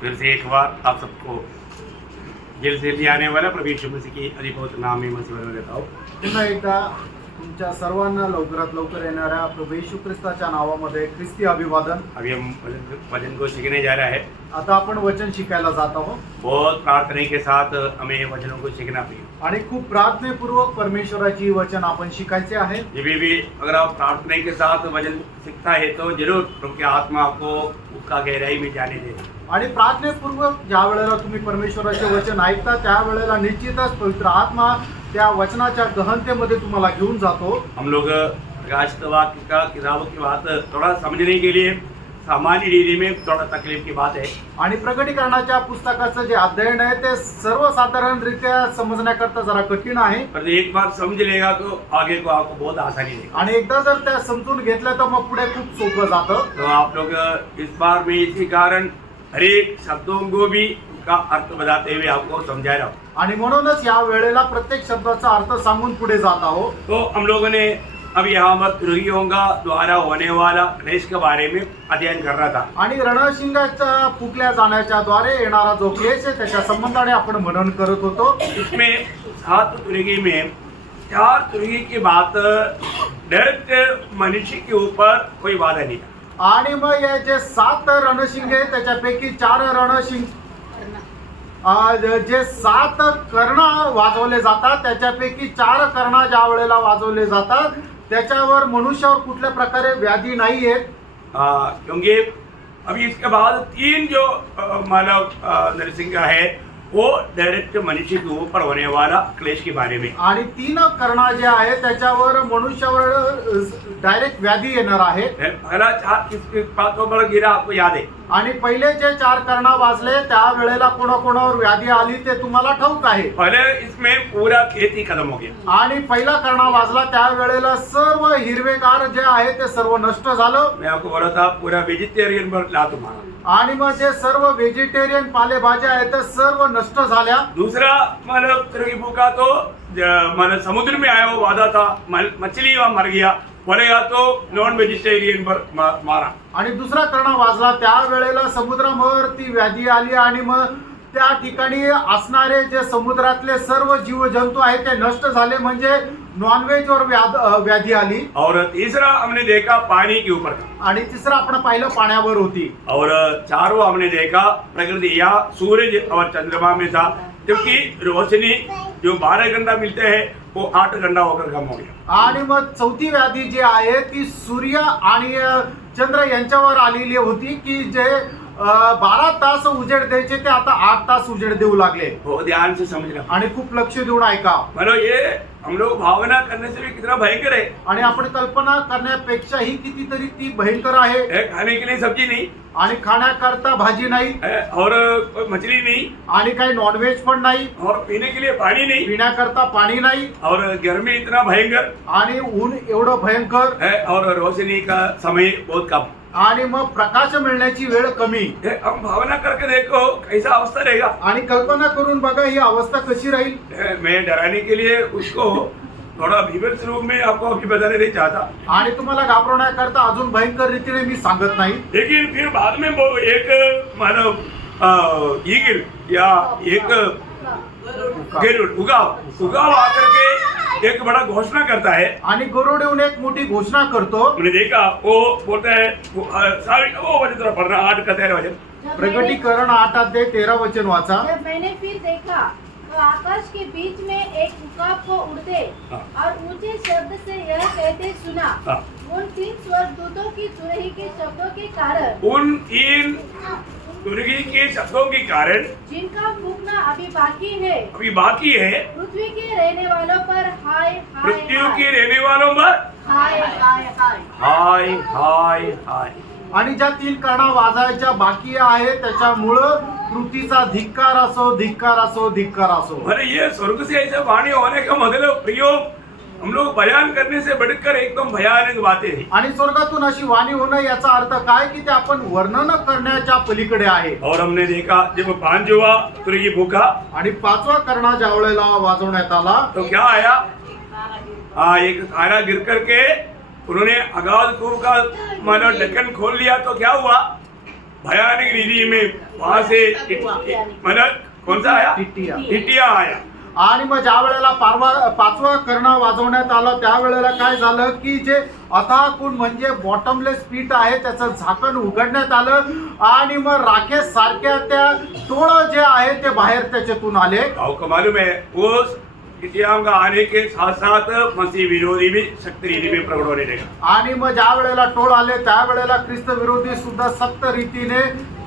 फिर से एक बार आप सबको जेल से ले आने वाला प्रभु यीशु मसीह की अधिभूत नाम में मसीह में देता हूँ। पुन्हा एकदा तुमच्या सर्वांना लवकरात लवकर येणाऱ्या प्रभू येशू ख्रिस्ताच्या नावामध्ये ख्रिस्ती अभिवादन। अभी हम वचन को सीखने जा रहा है। आता आपण वचन शिकायला जात आहोत। बहुत प्रार्थना के साथ हमें वचनों को सीखना चाहिए आणि खूप प्रार्थनेपूर्वक परमेश्वराची वचन आपण शिकायचे आहे। जब भी अगर आप प्रार्थना के साथ वचन सीखता है तो जरूर प्रभु की आत्मा को उसका गहराई में जाने दे। आणि प्रार्थनेपूर्वक ज्या वेळेला तुम्ही परमेश्वराचे वचन ऐकता त्या वेळेला निश्चितच पवित्र आत्मा त्या वचनाच्या गहनतेमध्ये तुम्हाला घेऊन जातो। हम लोग प्रकाशित वाक्य का किताबों की बात थोड़ा समझने के लिए सामान्य रीति में थोड़ा तकलीफ की बात है। आणि प्रकटीकरणाच्या पुस्तकाचं जे अध्ययन आहे ते सर्वसाधारणरित्या समजण्याकरता जरा कठीण आहे। पर एक बार समझ लेगा तो आगे को आपको बहुत आसानी देगा। आणि एकदा जर त्या समजून घेतलं तर मग पुढे खूप सोपं जातं। तो आप लोग इस बार में इसी कारण हर एक शब्दों को भी का अर्थ बताते हुए आपको समझा रहा हूँ। आणि म्हणूनच या वेळेला प्रत्येक शब्दाचा अर्थ सांगून पुढे जात आहोत। तो हम लोगों ने अब यहाँ पर तुर्गियों का द्वारा होने वाला क्लेश के बारे में अध्ययन कर रहा था। आणि रणशिंगाच्या फुकल्या जाण्याच्या द्वारे येणारा जो क्लेश आहे त्याच्या संबंधाने आपण मनन करत होतो। इसमें 7 तुर्गी में 4 तुर्गी की बात डायरेक्ट मनुष्य के ऊपर कोई वादा नहीं था। आणि मग या जे 7 रणशिंग आहे त्याच्यापैकी 4 रणशिंग जे 7 कर्ण वाजवले जातात त्याच्यापैकी 4 कर्ण ज्या वेळेला वाजवले जातात त्याच्यावर मनुष्यावर कुठल्या प्रकारे व्याधी नाही आहेत। क्योंकि अभी इसके बाद 3 जो मानव नरसिंह है वो डायरेक्ट मनुष्य के ऊपर होने वाला क्लेश के बारे में। आणि 3 कर्ण जे आहे त्याच्यावर मनुष्यावर डायरेक्ट व्याधी येणार आहे। पहला 4 किस बातों पर गिरा आपको याद है? आणि पहिले जे 4 कर्ण वाजले त्या वेळेला कोणाकोणावर व्याधी आली ते तुम्हाला ठाऊक आहे। पहले इसमें पूरा खेती खत्म हो गया। आणि पहिला कर्ण वाजला त्या वेळेला सर्व हिरवेगार जे आहे ते सर्व नष्ट झालं। मैं आपको बोला था पूरा वेजिटेरियन पर ला तुम्हारा। आणि मग जे सर्व व्हेजिटेरियन पालेभाज्या आहेत ते सर्व नष्ट झाल्या। दूसरा मतलब तुर्गी का तो मतलब समुद्र में आया हुआ वादा था, मछली वहां मर गया, बोलेगा तो नॉन वेजिटेरियन पर मारा। आणि दुसरा कर्ण वाजला त्या वेळेला समुद्रावर ती व्याधी आली आणि मग त्या ठिकाणी असणारे जे समुद्रातले सर्व जीवजंतू आहेत ते नष्ट झाले म्हणजे नॉनव्हेज वर व्याधी आली। और तीसरा हमने देखा पानी के ऊपर था। आणि तिसरा आपण पाहिलं पाण्यावर होती। और चारों हमने देखा प्रकृति या सूरज और चंद्रमा में था, क्योंकि रोशनी जो 12 घंटा मिलते हैं वो 8 घंटा होकर कम हो गया। आणि मग चौथी व्याधी जी आहे ती सूर्य आणि चंद्र यांच्यावर आलेली होती की जे 12 तास उजेड द्यायचे ते आता 8 तास उजेड देऊ लागले। वो ध्यान से समझना आणि खूप लक्ष देऊन ऐका। मतलब ये हम लोग भावना करने से भी कितना भयंकर है। आणि आपण कल्पना करण्यापेक्षा ही कितीतरी ती भयंकर आहे। खाने के लिए सब्जी नहीं, आणि खाण्याकरता भाजी नाही, और मछली नहीं, आणि काही नॉनव्हेज पण नाही, और पीने के लिए पानी नहीं, पिण्याकरता पाणी नाही, और गर्मी इतना भयंकर, आणि ऊन एवढं भयंकर है, और रोशनी का समय बहुत कम, आणि मग प्रकाश मिळण्याची वेळ कमी। हम भावना करके देखो कैसा अवस्था रहेगा। आणि कल्पना करून बघा ही अवस्था कशी राहील। मैं डराने के लिए उसको थोड़ा भीभत्स रूप में आपको अभी बताने नहीं चाहता, आणि तुम्हाला घाबरवण्याकरता अजून भयंकर रीतीने मी सांगत नाही। लेकिन फिर बाद में वो एक मानव ईगल या एक गरुड़ उगाव आकर के एक बड़ा घोषणा करता है। आणि गरुड येऊन एक मोठी घोषणा करतो। हमने देखा वो बोलता है वो वचन थोड़ा पढ़ना 8 का 13 वचन। प्रकटीकरण 8 अध्याय 13 वचन वाचा। जब मैंने फिर देखा तो आकाश के बीच में एक उकाब को उड़ते और ऊंचे शब्द से यह कहते सुना, उन 3 स्वर्गदूतों की तुरही के शब्दों के कारण, उन 3 तुरगी के शब्दों के कारण जिनका फूंकना अभी बाकी है, पृथ्वी के रहने वालों पर हाय हाय, पृथ्वी के रहने वालों पर हाय हाय हाय हाय हाय हाय। आणि ज्या 3 कणा वाजायच्या बाकी आहे त्याच्यामुळं पृथ्वीचा धिक्कार असो, धिक्कार असो, धिक्कार असो। अरे ये स्वर्ग से ऐसे वाणी होने का मतलब प्रियो हम लोग बयान करने से बढ़कर एकदम भयानक बातें हैं। आणि स्वर्गातून अशी वाणी होणं याचा अर्थ काय की ते आपण वर्णन करण्याच्या पलीकडे आहे। और हमने देखा जब 5वां तुरगी फूका आणि 5वा करणा ज्या वेळेला वाजवण्यात आला तो क्या आया? एक तारा गिर करके उन्होंने अगाध कुएं का मानो ढक्कन खोल लिया तो क्या हुआ? भयानक रीति में वहां से मतलब कौन सा आया, टिटिया. टिटिया आया. आणि मग ज्या वेळेला पाचवा कर्ण वाजवण्यात आलं त्यावेळेला काय झालं की जे अथाह कुंड म्हणजे बॉटमलेस पीठ आहे त्याचं झाकण उघडण्यात आलं आणि मग राखेस सारख्या त्या टोळं जे आहे ते बाहेर त्याच्यातून आले. आपको मालूम है उस टिटिया का आने के साथ साथ मसीह विरोधी भी सख्त रीति में प्रकट होने लगा. आणि मग ज्या वेळेला टोळ आले त्यावेळेला ख्रिस्त विरोधी सुद्धा सक्त रीतीने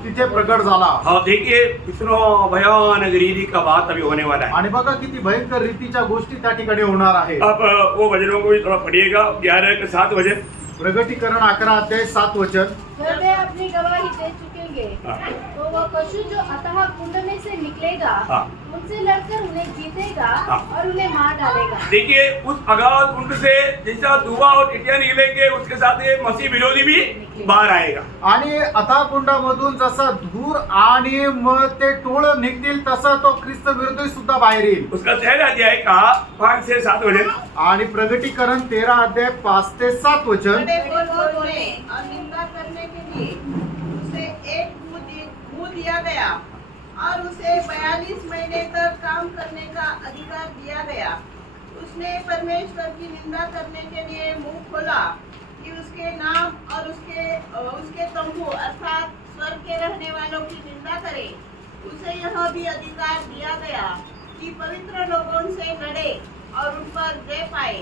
तिथे प्रकट झाला. हाँ देखिए कितना भयानक रीति का बात अभी होने वाला है. आणि बघा किती भयंकर रीतीच्या गोष्टी त्या ठिकाणी होणार आहे. आप वो वचनों को भी थोड़ा पढ़िएगा 11 के 7 वचन. प्रगटीकरण 11:7 जब वे अपनी गवाही दे चुकेंगे हाँ. तो वह पशु जो अतः कुंड में से निकलेगा हाँ. उनसे लड़कर उन्हें जीतेगा हाँ. और उन्हें मार डालेगा. देखिए उस अगाध कुंड से जैसा धुआं और टिटिया निकलेंगे उसके साथ ये मसीह विरोधी भी बाहर आएगा. आणि अथाह कुंडामधून जसा धूर आणि मग ते टोळ निघतील तसं तो ख्रिस्त विरोधी सुद्धा बाहेर येईल. उसका 13 अध्याय का 5 से 7 वचन. आणि प्रगटीकरण 13:5-7 बड़े बोलने और निंदा करने के लिए उसे एक मुंह दिया गया और उसे 42 महीने तक काम करने का अधिकार दिया गया. उसने परमेश्वर की निंदा करने के लिए मुंह खोला कि उसके नाम और उसके तंबू अर्थात स्वर्ग के रहने वालों की निंदा करे. उसे यह भी अधिकार दिया गया कि पवित्र लोगों से लड़े और उन पर जय पाए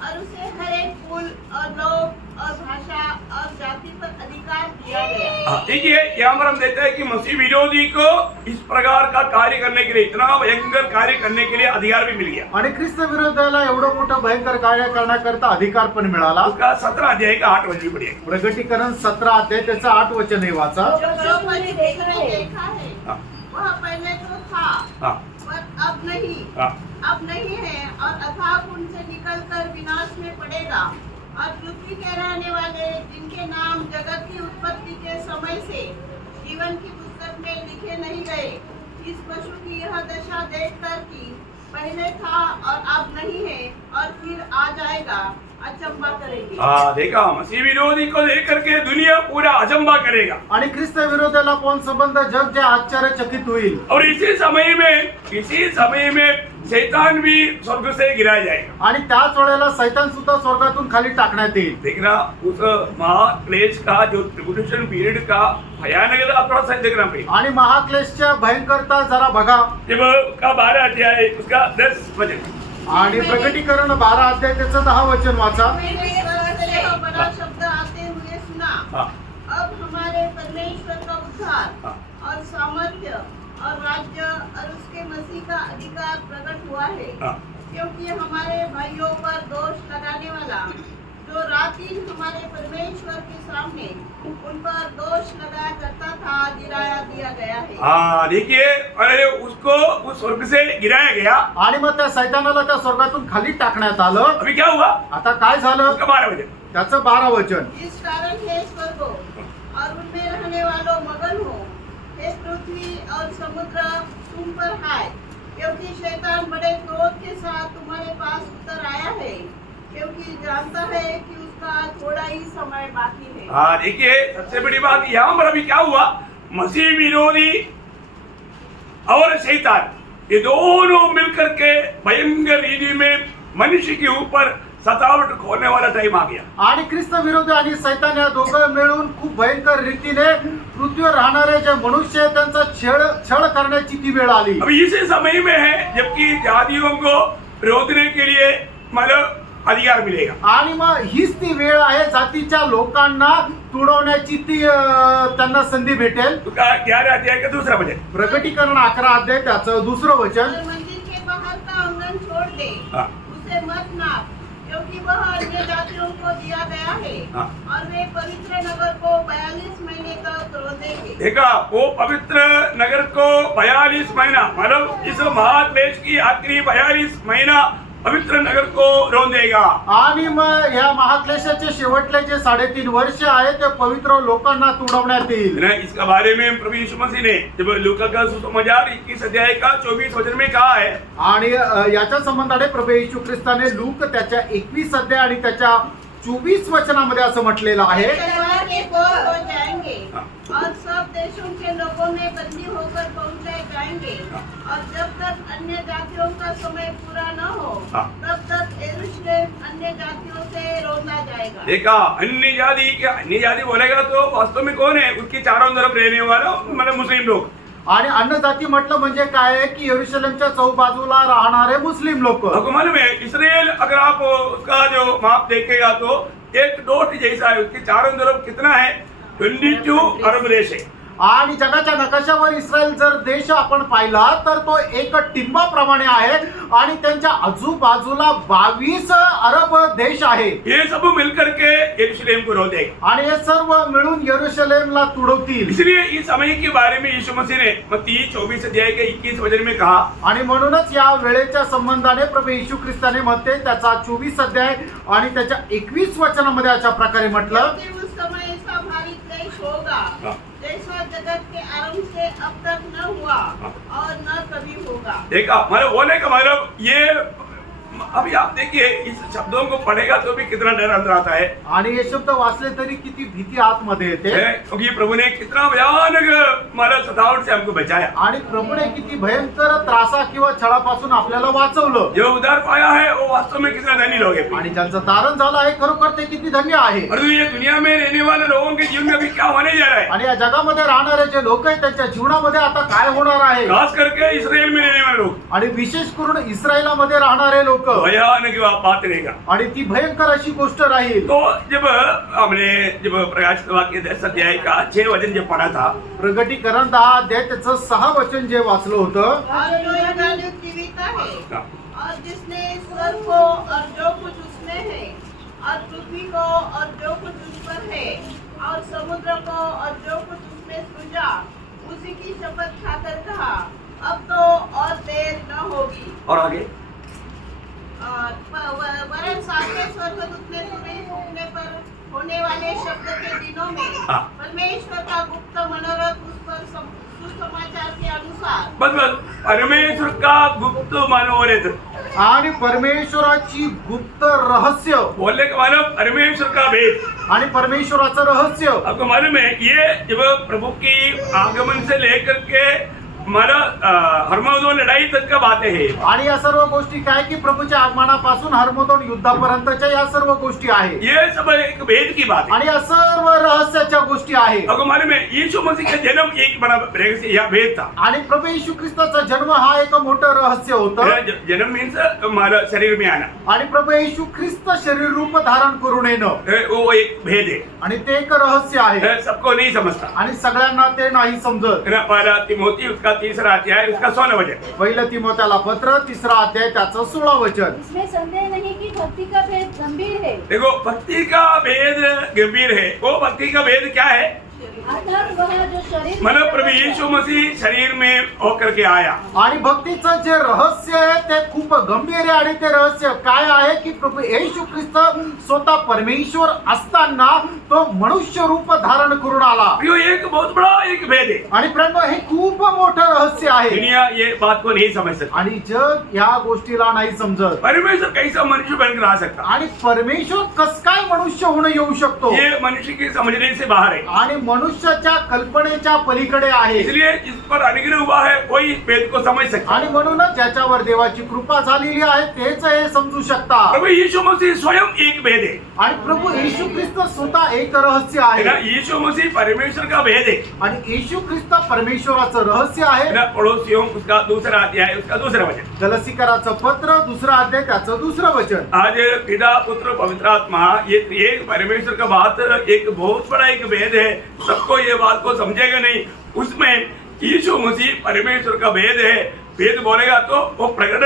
और उसे हर एक कुल और लोग और भाषा और जाति पर अधिकार दिया गया. देखिए यहाँ पर हम देखते हैं कि मसीह विरोधी को इस प्रकार का कार्य करने के लिए इतना भयंकर कार्य करने के लिए अधिकार भी मिल गया. आणि ख्रिस्त विरोधाला एवढं मोठं भयंकर कार्य करण्याकरता अधिकार पण मिळाला. उसका 17 अध्याय का 8 वचन भी पढ़िए. प्रगटीकरण 17 त्याचं 8 वचन हे वाचा. जो पहले देखा है हाँ. वह पहले तो था हाँ. पर अब नहीं है और अथाह कुंड से निकलकर विनाश में पड़ेगा. और पृथ्वी के रहने वाले जिनके नाम जगत की उत्पत्ति के समय से जीवन की पुस्तक में लिखे नहीं गए इस पशु की यह दशा देखकर कि पहले था और अब नहीं है और फिर आ जाएगा अचंबा करेंगे. हाँ देखा मसीह विरोधी को लेकर के दुनिया पूरा अचंबा करेगा. आणि ख्रिस्त विरोधाला कोण संबंध जग जे आश्चर्यचकित होईल. और इसी समय में शैतान भी स्वर्ग से गिराया जाएगा. आणि त्याच वेळेला सैतान सुद्धा स्वर्गातून खाली टाकण्यात येईल. देखना उस महाक्लेश का जो ट्रिब्यूलेशन पीरियड का भयानक थोड़ा सा देखना पड़ेगा. आणि महाक्लेशच्या भयंकरता जरा बघा. जब का 12 अध्याय उसका 10 वचन. आणि प्रकटीकरण 12 त्याचं 10 वचन वाचा. मैंने स्वर्ग से यह बड़ा शब्द आते हुए सुना. हाँ. अब हमारे परमेश्वर का उद्धार हाँ. और सामर्थ्य और राज्य और उसके मसीह का अधिकार प्रकट हुआ है. हाँ. क्योंकि हमारे भाइयों पर दोष लगाने वाला जो रात दिन हमारे परमेश्वर के सामने उन पर दोष लगाया करता था गिराया दिया गया है. हाँ देखिए अरे उसको उस स्वर्ग से गिराया गया. आणि मग त्या सैतानाला त्या स्वर्गातून खाली टाकण्यात आलं. अभी क्या हुआ आता काय झालं. उसका 12 वचन. त्याचं 12 वचन. इस कारण हे स्वर्गो और उनमें रहने वालों मगन हो. हे पृथ्वी और समुद्र तुम पर हाय क्योंकि शैतान बड़े क्रोध के साथ तुम्हारे पास उतर आया है क्योंकि जानता है कि उसका थोड़ा ही समय बाकी है. हाँ देखिए सबसे बड़ी बात यहाँ पर अभी क्या हुआ मसीह विरोधी और शैतान ये दोनों मिलकर के भयंकर रीति में मनुष्य के ऊपर सतावट खोलने वाला टाइम आ गया. आणि ख्रिस्त विरोधी आणि सैतान या दोघं मिळून खूप भयंकर रीतीने पृथ्वीवर राहणारे जे मनुष्य आहेत त्यांचा छळ करण्याची ती वेळ आली. अभी इसी समय में है जबकि जातियों को रोकने के लिए मतलब अधिकार मिलेगा. आणि मग हीच ती वेळ आहे जातीच्या लोकांना तुडवण्याची ती त्यांना संधी भेटेल. उसका 11 अध्याय का 2 वचन. प्रकटीकरण 11 त्याचं 2 वचन. और मंदिर के बाहर का आंगन छोड़ दे. हाँ. उसे मत नाप क्योंकि वह अन्य जातियों को दिया गया है. हाँ. और वे पवित्र नगर को 42 महीने तक रोदेंगे. देखा वो पवित्र नगर को 42 महीना मतलब इस महाक्लेश की आखिरी 42 महीना पवित्र नगर को रोंदेगा. आणि मग ह्या महाक्लेशाचे शेवटले जे 3.5 वर्ष आहे ते पवित्र लोकांना तुडवण्यात येईल. इसका बारे में प्रभु यीशु मसीह ने जब लूका का सुसमाचार 21 अध्याय का 24 वचन में कहा है. आणि याच्या संबंधाने प्रभू येशू ख्रिस्ताने लूक त्याच्या 21 अध्याय आणि त्याच्या 24 वचनामध्ये असं म्हटलेलं आहे. तलवार के बोर हो जाएंगे हाँ. और सब देशों के लोगों में बंदी होकर पहुंचाए जाएंगे और जब तक अन्य जातियों का समय पूरा न हो तब तक यरूशलेम अन्य जातियों से रोंदा जाएगा। देखा, अन्य जाति क्या, अन्य जाति बोलेगा तो वास्तव में कौन है? उसकी चारों तरफ रहने वाला मतलब मुस्लिम लोग। आणि अन्न जाती म्हटलं म्हणजे काय आहे की यरूशलेमच्या चौबाजूला राहणारे मुस्लिम लोक। आपको मालूम है इसराइल अगर आप उसका जो माप देखेगा तो एक डॉट जैसा है, उसके चारों तरफ कितना है? 22 अरब देश है। आणि जगाच्या नकाशावर इस्रायल जर देश आपण पाहिला तर तो एक टिंबाप्रमाणे आहे आणि त्यांच्या आजूबाजूला 22 अरब देश आहे। ये सब मिलकर के यरूशलेम को रोकेगा आणि हे सर्व मिळून यरूशलेमला तुडवतील। इसलिए इस समय के बारे में यीशु मसीह ने मत्ती 24 अध्याय के 21 वचन में कहा। आणि म्हणूनच या वेळेच्या संबंधाने प्रभू येशू ख्रिस्ताने मत्ते त्याचा 24 अध्याय आणि त्याच्या 21 वचनामध्ये अशा प्रकारे म्हटलं, क्योंकि उस समय ऐसा भारी क्लेश होगा जैसा जगत के आरंभ से अब तक न हुआ और न कभी होगा। देखा, मतलब बोले का मतलब ये अभी आप देखिए इस शब्दों को पढ़ेगा तो भी कितना डर अंदर आता है। आणि हे शब्द वाचले तरी किती भीती आतमध्ये येते, क्योंकि प्रभु ने कितना भयानक मानव सतावट से हमको बचाया। आणि प्रभूने किती भयंकर त्रासा किंवा छळापासून आपल्याला वाचवलं। जो उद्धार पाया है वो वास्तव में कितना धनी लोग हैं। आणि ज्यांचं तारण झालं आहे खरोखर ते किती धन्य आहे। और ये दुनिया में रहने वाले लोगों के जीवन में अभी क्या होने जा रहा है? आणि या जगामध्ये राहणारे जे लोक आहेत त्यांच्या जीवनामध्ये आता काय होणार आहे? खास करके इसराइल में रहने वाले लोग आणि विशेष करून इस्रायलामध्ये राहणारे लोक, भयानक बात रहेगा। आणि ती भयंकर अशी गोष्ट राहील। तो जब हमने प्रकाशित वाक्य 10 अध्याय का 6 वचन जब पढ़ा था, प्रगटीकरण 10 अध्याय त्याचं 6 वचन जे वाचलं होतं, और जो युगायुग जीवित है और जिसने स्वर्ग को और जो कुछ उसमें है और पृथ्वी को और जो कुछ उस पर है और समुद्र को और जो कुछ उसमें सृजा, उसी की शपथ खाकर कहा, अब तो और देर न होगी। और आगे वरन सातवें स्वर्गदूत ने तुरही फूंकने पर होने वाले शब्द के दिनों में परमेश्वर का गुप्त मनोरथ उस पर सुसमाचार के अनुसार बस परमेश्वर का गुप्त मनोरथ आणि परमेश्वराची गुप्त रहस्य, बोलने का मतलब परमेश्वर का भेद। आणि परमेश्वराचं रहस्य। आपको मालूम है ये जब प्रभु की आगमन से लेकर के हमारा हरमोदोन लढाई तक का बात है। आणि या सर्व गोष्टी काय की प्रभूच्या आगमनापासून हरमोदोन युद्धापर्यंतच्या या सर्व गोष्टी आहे। ये सब एक भेद की बात है। आणि या सर्व रहस्याच्या गोष्टी आहे। आपको मालूम है यीशु मसीह का जन्म एक बड़ा रहस्य या भेद था। आणि प्रभू येशू ख्रिस्ताचा जन्म हा एक मोठं रहस्य होतं। जन्म मीन्स हमारा शरीर में आना, आणि प्रभू येशू ख्रिस्त शरीर रूप धारण करून येणं वो एक भेद है। आणि ते एक रहस्य आहे। सबको नहीं समझता। आणि सगळ्यांना ते नाही समजत। पहला तिमोथी उसका 3रा अध्याय उसका 16 वचन। पहिलं तिमोथेला पत्र 3रा अध्याय त्याचं 16 वचन। इसमें संदेह नहीं कि भक्ति का भेद गंभीर है। देखो, भक्ति का भेद गंभीर है। वो भक्ति का भेद क्या है? अर्थात वह जो शरीर मतलब प्रभु यीशु मसीह शरीर में होकर के आया। आणि भक्तीचं जे रहस्य आहे ते खूप गंभीर आहे। आणि ते रहस्य काय आहे की प्रभू येशू ख्रिस्त स्वतः परमेश्वर असताना तो मनुष्य रूप धारण करून आला। ये एक बहुत बड़ा एक भेद है। आणि प्रेम हे खूप मोठं रहस्य आहे। दुनिया ये बात को नहीं समझ सकती। आणि जग या गोष्टीला नाही समजत। परमेश्वर कैसा मनुष्य बनकर आ सकता? आणि परमेश्वर कस काय मनुष्य होणं येऊ शकतो? ये मनुष्य की समझने से बाहर है। आणि मनुष्याच्या कल्पनेच्या पलीकडे आहे। इसलिए जिस पर अनुग्रह हुआ है वही इस भेद को समझ सकता। आणि म्हणूनच ज्याच्यावर देवाची कृपा झालेली आहे तेच हे समजू शकता। प्रभु यीशु मसीह स्वयं एक भेद है। आणि प्रभू येशू ख्रिस्त स्वतः एक रहस्य आहे। यीशु मसीह परमेश्वर का भेद है। आणि येशू ख्रिस्त परमेश्वराचं रहस्य आहे। पड़ोसियों उसका 2रा अध्याय उसका 2रा वचन। गलसीकराचं पत्र 2रा अध्याय त्याचं 2रं वचन। आज पिता पुत्र पवित्र आत्मा ये एक परमेश्वर का बात एक बहुत बड़ा एक भेद है। सबको ये बात को समझेगा नहीं। उसमें यीशु मसीह परमेश्वर का भेद है। भेद बोलेगा तो वो प्रकट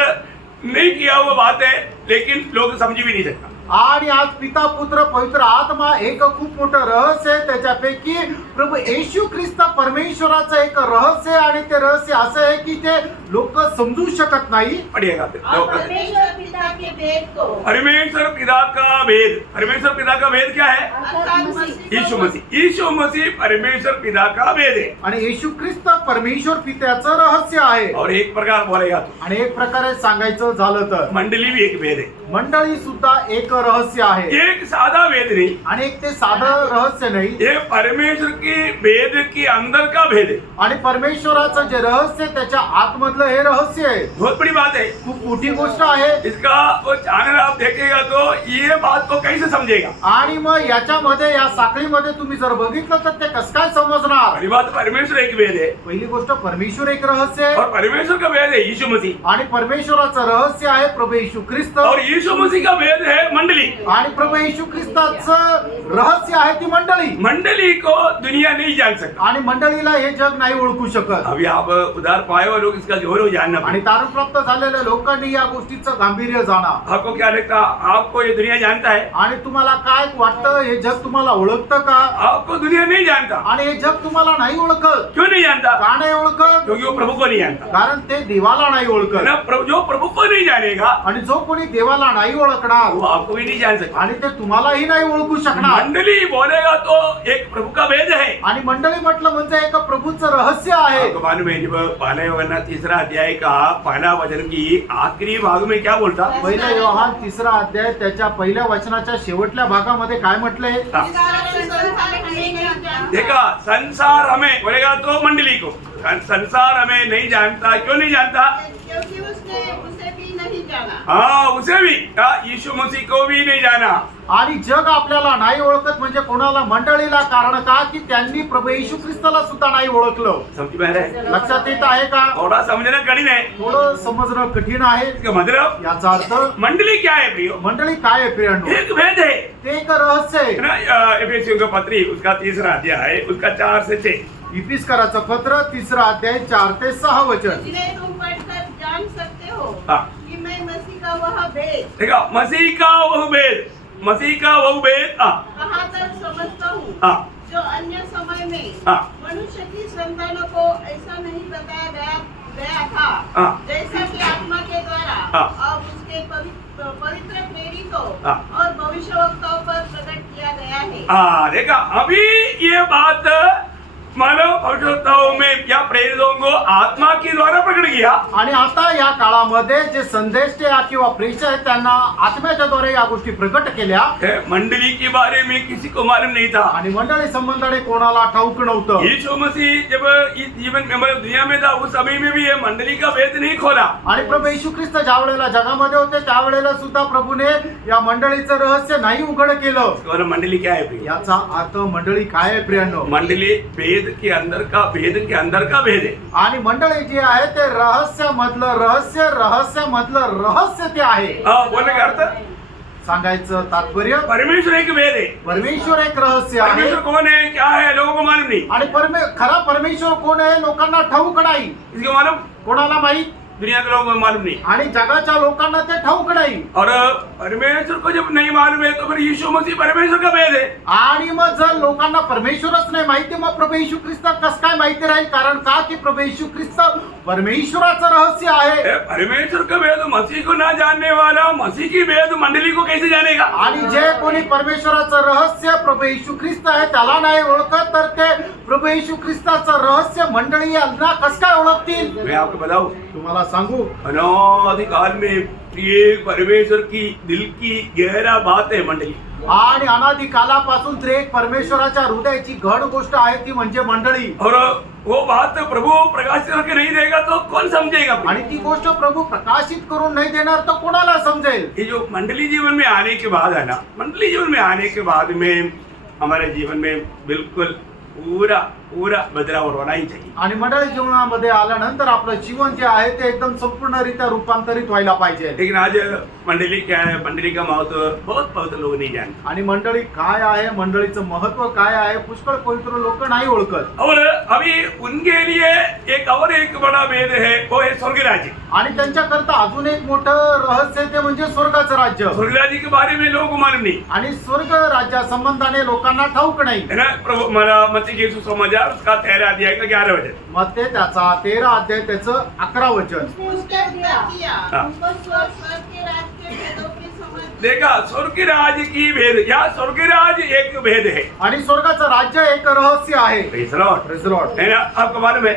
नहीं किया हुआ बात है, लेकिन लोग समझ भी नहीं सकता। आणि आज पिता पुत्र पवित्र आत्मा एक खूप मोठं रहस्य आहे। त्याच्यापैकी प्रभू येशू ख्रिस्त परमेश्वराचं एक रहस्य आहे। आणि ते रहस्य असं आहे की ते लोक समजू शकत नाही। पढ़िएगा और परमेश्वर पिता के भेद को, परमेश्वर पिता का भेद, परमेश्वर पिता का भेद क्या है? अर्थात मसीह यीशु मसीह, यीशु मसीह परमेश्वर पिता का भेद है। आणि येशू ख्रिस्त परमेश्वर पित्याचं रहस्य आहे। और एक प्रकार बोलेगा तो आणि एक प्रकारे सांगायचं झालं तर मंडली भी एक भेद है। मंडळी सुद्धा एक रहस्य आहे एक साधा वेद नहीं, आणि एक ते साधं रहस्य नाही, ये परमेश्वर की वेद की अंदर का भेद है। आणि परमेश्वराचं जे रहस्य आहे, त्याच्या आतमधलं हे रहस्य आहे. बहुत बड़ी बात है। खूप मोठी गोष्ट आहे. इसका वो चैनल आप देखेगा तो ये बात को कैसे समझेगा। आणि मग याच्यामध्ये या साखळीमध्ये तुम्ही जर बघितलं तर ते कसं काय समजणार. पहली बात परमेश्वर एक वेद है पहिली गोष्ट परमेश्वर एक रहस्य आहे और परमेश्वर का वेद है यीशु मसीह आणि परमेश्वराचं रहस्य आहे प्रभू येशू ख्रिस्त और यीशु मसीह का वेद है मंडली। आणि प्रभू येशू ख्रिस्ताचं रहस्य आहे ती मंडळी. मंडली को दुनिया नहीं जान सकता। आणि मंडळीला हे जग नाही ओळखू शकत. अभी आप उधार पाए हुए लोग इसका गौरव जानना आणि पड़ेगा। तारण प्राप्त झालेल्या लोकांनी या गोष्टीचं गांभीर्य जाणा. आपको क्या लगता, आपको ये दुनिया जानता है? आणि तुम्हाला काय वाटतं, हे जग तुम्हाला ओळखतं का? आपको दुनिया नहीं जानता। आणि हे जग तुम्हाला नाही ओळखत. क्यों नहीं जानता? का नाही ओळखत? क्योंकि वो प्रभु को नहीं जानता। कारण ते देवाला नाही ओळखत. ना जो प्रभु को नहीं जानेगा आणि जो कोणी देवाला नाही ओळखणार वो आपको भी नहीं जान सकता। आणि ते तुम्हालाही नाही ओळखू शकणार. मंडली बोलेगा तो एक प्रभु का वेद है। आणि मंडळी म्हटलं म्हणजे एक प्रभूचं रहस्य आहे. आपको मालूम है जब पहले योहन्ना तीसरा अध्याय का पहला वचन की आखिरी भाग में क्या बोलता? पहिला योहान तिसरा अध्याय त्याच्या पहिल्या वचनाच्या शेवटल्या भागामध्ये काय म्हटलंय? हाँ। संसार हमें नहीं जानता। देखा, संसार हमें बोलेगा तो मंडली को, संसार हमें नहीं जानता। क्यों नहीं जानता? क्योंकि उसने उसे भी नहीं जाना। हाँ, उसे भी, यीशु मसीह को भी नहीं जाना। आणि जग आपल्याला नाही ओळखत म्हणजे कोणाला? मंडळीला. कारण का? की त्यांनी प्रभू येशू ख्रिस्ताला सुद्धा नाही ओळखलं. समझ में आ रहा है? लक्षात येत आहे का? थोड़ा समझना कठिन है। थोडं समजणं कठीण आहे. इसका मतलब याचा अर्थ मंडली क्या है प्रियो? मंडळी काय आहे प्रियांनो? एक वेद है ते एक रहस्य आहे. ना। एफेसियों का पत्री उसका तीसरा अध्याय उसका 4 से 6। इफिसकराचं पत्र तिसरा अध्याय 4 ते 6 वचन. जिन्हें तुम पढ़कर जान सकते हो हाँ। कि मैं मसीह का वह भेद देखा, मसीह का वह भेद, मसीह का वह भेद। कहाँ तक समझता हूँ हाँ। जो अन्य समय में हाँ। मनुष्य की संतानों को ऐसा नहीं बताया गया था। हाँ। जैसा कि आत्मा के द्वारा हाँ। अब उसके पवित्र प्रेरितों हाँ। और भविष्यवक्ताओं पर प्रकट किया गया है। हाँ, देखा, अभी ये बात मानव भविष्यवक्ताओं में या प्रेरितों को आत्मा के द्वारा प्रकट किया। आणि आता या काळामध्ये जे संदेश किंवा प्रेषक आहेत त्यांना आत्म्याच्या द्वारे या गोष्टी प्रकट केल्या. मंडली के बारे में किसी को मालूम नहीं था। आणि मंडळी संबंधाने कोणाला ठाऊक नव्हतं. यीशु मसीह जब इस जीवन में हमारे दुनिया में था उस समय में भी ये मंडली का भेद नहीं खोला। आणि प्रभू येशू ख्रिस्त ज्या वेळेला जगामध्ये होते त्यावेळेला सुद्धा प्रभूने या मंडळीचं रहस्य नाही उघड केलं. और मंडली क्या है प्रिय? याचा अर्थ मंडळी काय आहे प्रियांनो? मंडली वेद के अंदर का भेद के अंदर का भेद है। आणि मंडळी जी आहे ते रहस्यामधलं रहस्य ते आहे. बोलने का अर्थ, सांगायचं तात्पर्य परमेश्वर एक वेद है। परमेश्वर एक रहस्य आहे. परमेश्वर कौन है, क्या है, लोगों को मालूम नहीं। आणि खरा परमेश्वर कोण आहे लोकांना ठाऊक नाही. इसको मालूम, कोणाला माहित? दुनिया के लोगों को मालूम नहीं। आणि जगाच्या लोकांना ते ठाऊक नाही. और परमेश्वर को जब नहीं मालूम है तो फिर यीशु मसीह परमेश्वर का भेद है। आणि मग जर लोकांना परमेश्वरच नाही माहिती मग प्रभू येशू ख्रिस्त कसं काय माहिती राहील? कारण का? की प्रभू येशू ख्रिस्त परमेश्वराचं रहस्य आहे. परमेश्वर का भेद मसीह को ना जानने वाला मसीह की भेद मंडली को कैसे जानेगा? आणि जे कोणी परमेश्वराचं रहस्य प्रभू येशू ख्रिस्त आहे त्याला नाही ओळखत तर ते प्रभू येशू ख्रिस्ताचं रहस्य मंडळी यांना कसं काय ओळखतील? मैं आपको बताऊं, तुम्हाला सांगू, अनादि काल में प्रिय परमेश्वर की दिल की गहरा बात है मंडली। आणि अनादि कालापासून त्रिएक परमेश्वराच्या हृदयाची घड गोष्ट आहे ती म्हणजे मंडळी. और वो बात प्रभु प्रकाशित करके नहीं देगा तो कौन समझेगा? आणि ती गोष्ट प्रभू प्रकाशित करून नाही देणार तर कोणाला समजेल? ये जो मंडली जीवन में आने के बाद है ना, मंडली जीवन में आने के बाद में हमारे जीवन में बिल्कुल पूरा बदलाव होना ही चाहिए. आणि मंडळी जीवनामध्ये आल्यानंतर आपलं जीवन जे आहे ते एकदम संपूर्णरित्या रूपांतरित व्हायला पाहिजे. लेकिन आज मंडली क्या है, मंडली का महत्व बहुत लोग नहीं जानते. आणि मंडळी काय आहे, मंडळीचं महत्व काय आहे, पुष्कळ पवित्र लोक नाही ओळखत. और अभी उनके लिए एक बड़ा भेद है, वो है स्वर्ग राज्य. आणि त्यांच्याकरता अजून एक मोठं रहस्य ते म्हणजे स्वर्गाचं राज्य. स्वर्ग राज्य के बारे में लोगों को मालूम नहीं. आणि स्वर्ग राज्या संबंधाने लोकांना ठाऊक नाही. है ना? प्रभु मला मत्ती के सुसमाचार उसका 13 अध्याय का 11 वचन. मग ते त्याचा 13 अध्याय त्याचं 11 वचन. उसने उत्तर दिया हाँ। तुमको स्वर्ग के राज के भेदों की समझ देखा, स्वर्ग राज की भेद या स्वर्ग राज एक भेद है. आणि स्वर्गाचं राज्य एक रहस्य आहे. Praise the Lord. Praise the Lord. है ना? आपको मालूम है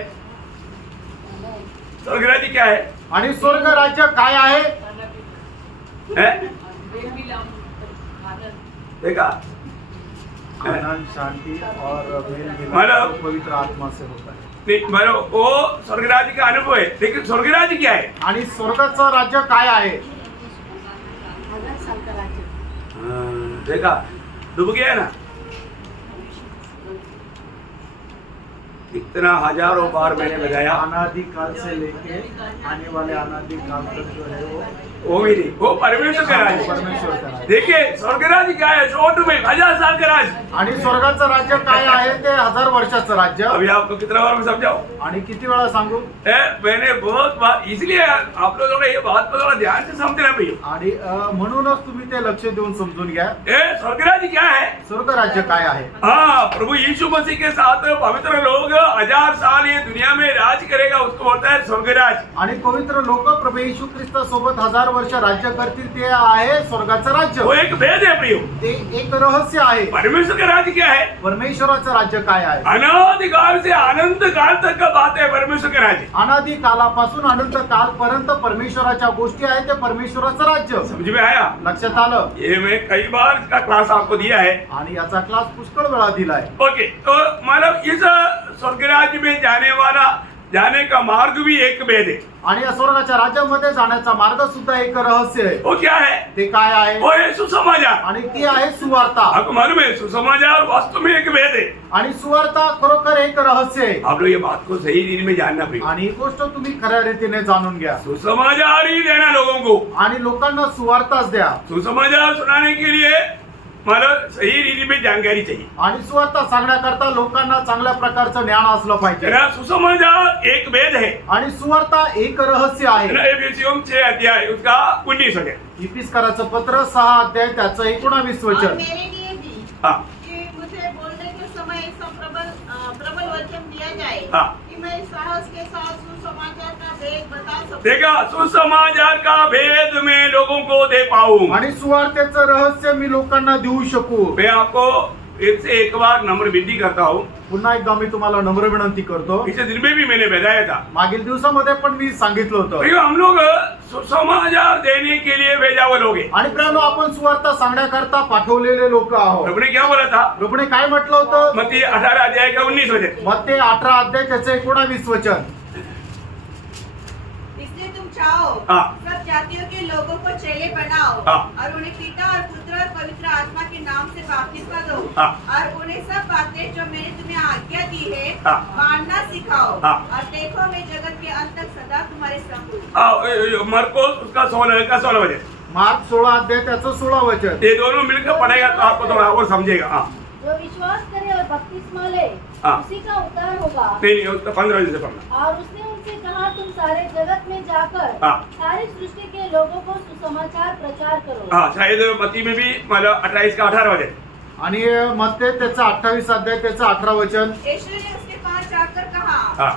स्वर्ग राज्य क्या है? आणि स्वर्ग राज्य काय आहे? हैं? देखा आनंद, शांति और मेल मिलाप मतलब- पवित्र आत्मा से होता है. नहीं, बरोबर वो स्वर्ग राज्य का अनुभव है, लेकिन स्वर्ग राज्य क्या है? आणि स्वर्गाचं राज्य काय आहे? 1000 साल का राज्य. देखा डूब गया ना, इतना हजारों बार मैंने बताया, अनादिकाल से लेके आने वाले अनादिकाल तक जो है वो भी नहीं, वो परमेश्वर का राज्य है. परमेश्वर का राज्य. देखिए स्वर्ग राज्य क्या है, शॉर्ट में 1000 साल का राज्य. आणि स्वर्गाचं राज्य काय आहे? ते 1000 वर्षाचं राज्य. अभी आपको कितना बार मैं समझाऊं? आणि किती वेळा सांगू? मैंने बहुत बार, इसलिए आप लोगों ने ये बात को थोड़ा ध्यान से समझना भैया. आणि म्हणूनच तुम्ही ते लक्ष देऊन समजून घ्या. स्वर्ग राज्य क्या है? स्वर्ग राज्य काय आहे? हाँ, प्रभु यीशु मसीह के साथ पवित्र लोग 1000 साल ये दुनिया में राज करेगा, उसको बोलता है स्वर्ग राज्य. आणि पवित्र लोक प्रभू येशू ख्रिस्त सोबत 1000 वर्ष राज्य करतील, ते आहे स्वर्गाचं वो राज्य. एक भेद है प्रियो. ते एक रहस्य आहे. परमेश्वर का राज्य क्या है? परमेश्वराचं राज्य काय आहे? अनादिकाल से अनंत काल तक का बात है परमेश्वर का राज्य. अनादि कालापासून अनंत कालपर्यंत परमेश्वराच्या गोष्टी आहेत, ते परमेश्वराचं राज्य. समझ में आया? लक्षात आलं? ये मैं कई बार इसका क्लास आपको दिया है. आणि याचा क्लास पुष्कळ वेळा दिलाय. ओके, तो मतलब इस स्वर्ग राज्य में जाने का मार्ग भी एक भेद है. आणि या स्वर्गाच्या राज्यामध्ये जाण्याचा मार्ग सुद्धा एक रहस्य आहे. वो क्या है? ते काय आहे? वो है सुसमाचार. आणि ती आहे सुवार्ता. आपको मालूम है सुसमाचार वास्तव में एक भेद है. आणि सुवार्ता खरोखर एक रहस्य आहे. आप लोग ये बात को सही रीति में जानना पड़ेगा. आणि ही गोष्ट तुम्ही खऱ्या रीतीने जाणून घ्या. सुसमाचार ही देना लोगों को. आणि लोकांना सुवार्ताच द्या. सुसमाचार सुनाने के लिए मतलब सही रीति में जानकारी चाहिए. आणि सुवार्ता सांगण्याकरता लोकांना चांगल्या प्रकारचं ज्ञान असलं पाहिजे. तेरा सुसमाचार एक भेद है. आणि सुवार्ता एक रहस्य आहे. एफिसियों 6 अध्याय उसका 19 वचन. इफिसकाराचं पत्र 6 अध्याय त्याचं 19 और वचन. मेरे लिए भी हाँ. कि मुझे बोलने के समय ऐसा प्रबल वचन दिया जाए हाँ. कि मैं साहस के साथ सुसमाचार का भेद बता सकूं. देखा सुसमाचार का भेद मैं लोगों को दे पाऊं. आणि सुवार्तेचं रहस्य मी लोकांना देऊ शकू. मैं आपको फिर से एक बार नम्र विनती करता हूँ. पुन्हा एकदा मी तुम्हाला नम्र विनंती करतो. पिछले दिन में भी मैंने बताया था. मागील दिवसामध्ये पण मी सांगितलं होतं. भैया हम लोग सुसमाचार देने के लिए भेजा हुए लोग हैं. आणि प्रियानो, आपण सुवार्ता सांगण्याकरता पाठवलेले लोक आहोत. प्रभु ने क्या बोला था? प्रभूने काय म्हटलं होतं? मत्ती 18 अध्याय का 19 वचन. मत्ते 18 अध्याय त्याचं 19 वचन. इसलिए तुम चाहो हाँ. सब जातियों के लोगों को चेले बनाओ हाँ. और उन्हें पिता और पुत्र और पवित्र आत्मा के नाम से बपतिस्मा दो हाँ. और उन्हें सब बातें जो मैंने तुम्हें आज्ञा दी है हाँ. मानना सिखाओ. हाँ. और देखो मैं जगत के अंत तक सदा तुम्हारे संग हूँ. मरकोस उसका 16 वचन. मार्क 16 अध्याय त्याचं 16 वचन. ये दोनों मिलकर पढ़ेगा तो आपको थोड़ा और समझेगा. हाँ. जो विश्वास करे और बपतिस्मा ले हाँ. उसी का उद्धार होगा. नहीं उसका 15 वचन से पढ़ना. और उसने उनसे कहा, तुम सारे जगत में जाकर हाँ. सारी सृष्टि के लोगों को सुसमाचार प्रचार करो. हाँ, शायद मत्ती में भी मतलब 28 का 18 वचन. आणि मत्ते त्याचं 28 अध्याय त्याचं 18 वचन. यीशु ने उसके पास जाकर कहा हाँ.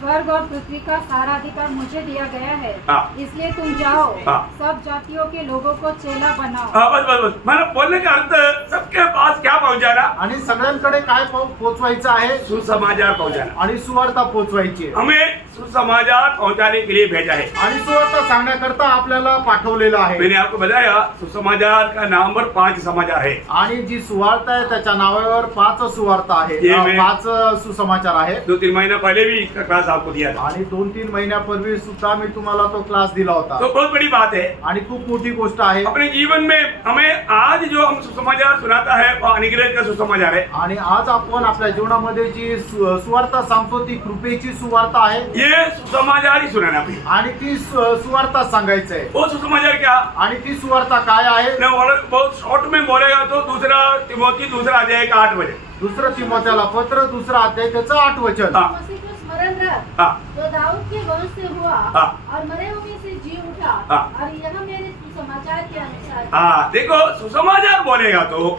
स्वर्ग और पृथ्वी का सारा अधिकार मुझे दिया गया है. हाँ. इसलिए तुम जाओ हाँ. सब जातियों के लोगों को चेला बनाओ. हाँ, बस मतलब बोलने का अर्थ सबके पास क्या पहुंचाना? आणि सगळ्यांकडे काय पोहोचवायचं आहे? सुसमाचार पहुंचाना. आणि सुवार्ता पोहोचवायची आहे. हमें सुसमाचार पहुंचाने के लिए भेजा है. आणि सुवार्ता सांगण्याकरता आपल्याला पाठवलेलं आहे. मैंने आपको बताया सुसमाचार का नाम पर 5 समाचार है. आणि जी सुवार्ता आहे त्याच्या नावावर 5 सुवार्ता आहे. ये मैं- 5 सुसमाचार आहे. 2-3 महीना पहले भी इसका क्लास आपको दिया था. आणि 2-3 महिन्यापूर्वी सुद्धा मी तुम्हाला तो क्लास दिला होता. तो बहुत बड़ी बात है. आणि खूप मोठी गोष्ट आहे. अपने जीवन में हमें आज जो हम सुसमाचार सुनाता है वो अनुग्रह का सुसमाचार है. आणि आज आपण आपल्या जीवनामध्ये जी सुवार्ता सांगतो ती कृपेची सुवार्ता आहे. ये सुसमाचार ही सुनाना पड़ेगा. आणि ती सुवार्ता सांगायचं आहे. वो सुसमाचार क्या? आणि ती सुवार्ता काय आहे? मैं बहुत शॉर्ट में बोलेगा तो 2 तिमोथी 2 अध्याय का 8 वचन. 2 तिमोथेला पत्र 2 अध्याय त्याचं 8 वचन. हाँ. मसीह को स्मरण रख, हाँ. जो दाऊद के वंश से हुआ हाँ. और मरे हुए से जी उठा. हाँ. और यह मेरे सुसमाचार के अनुसार है. हाँ, देखो सुसमाचार बोलेगा तो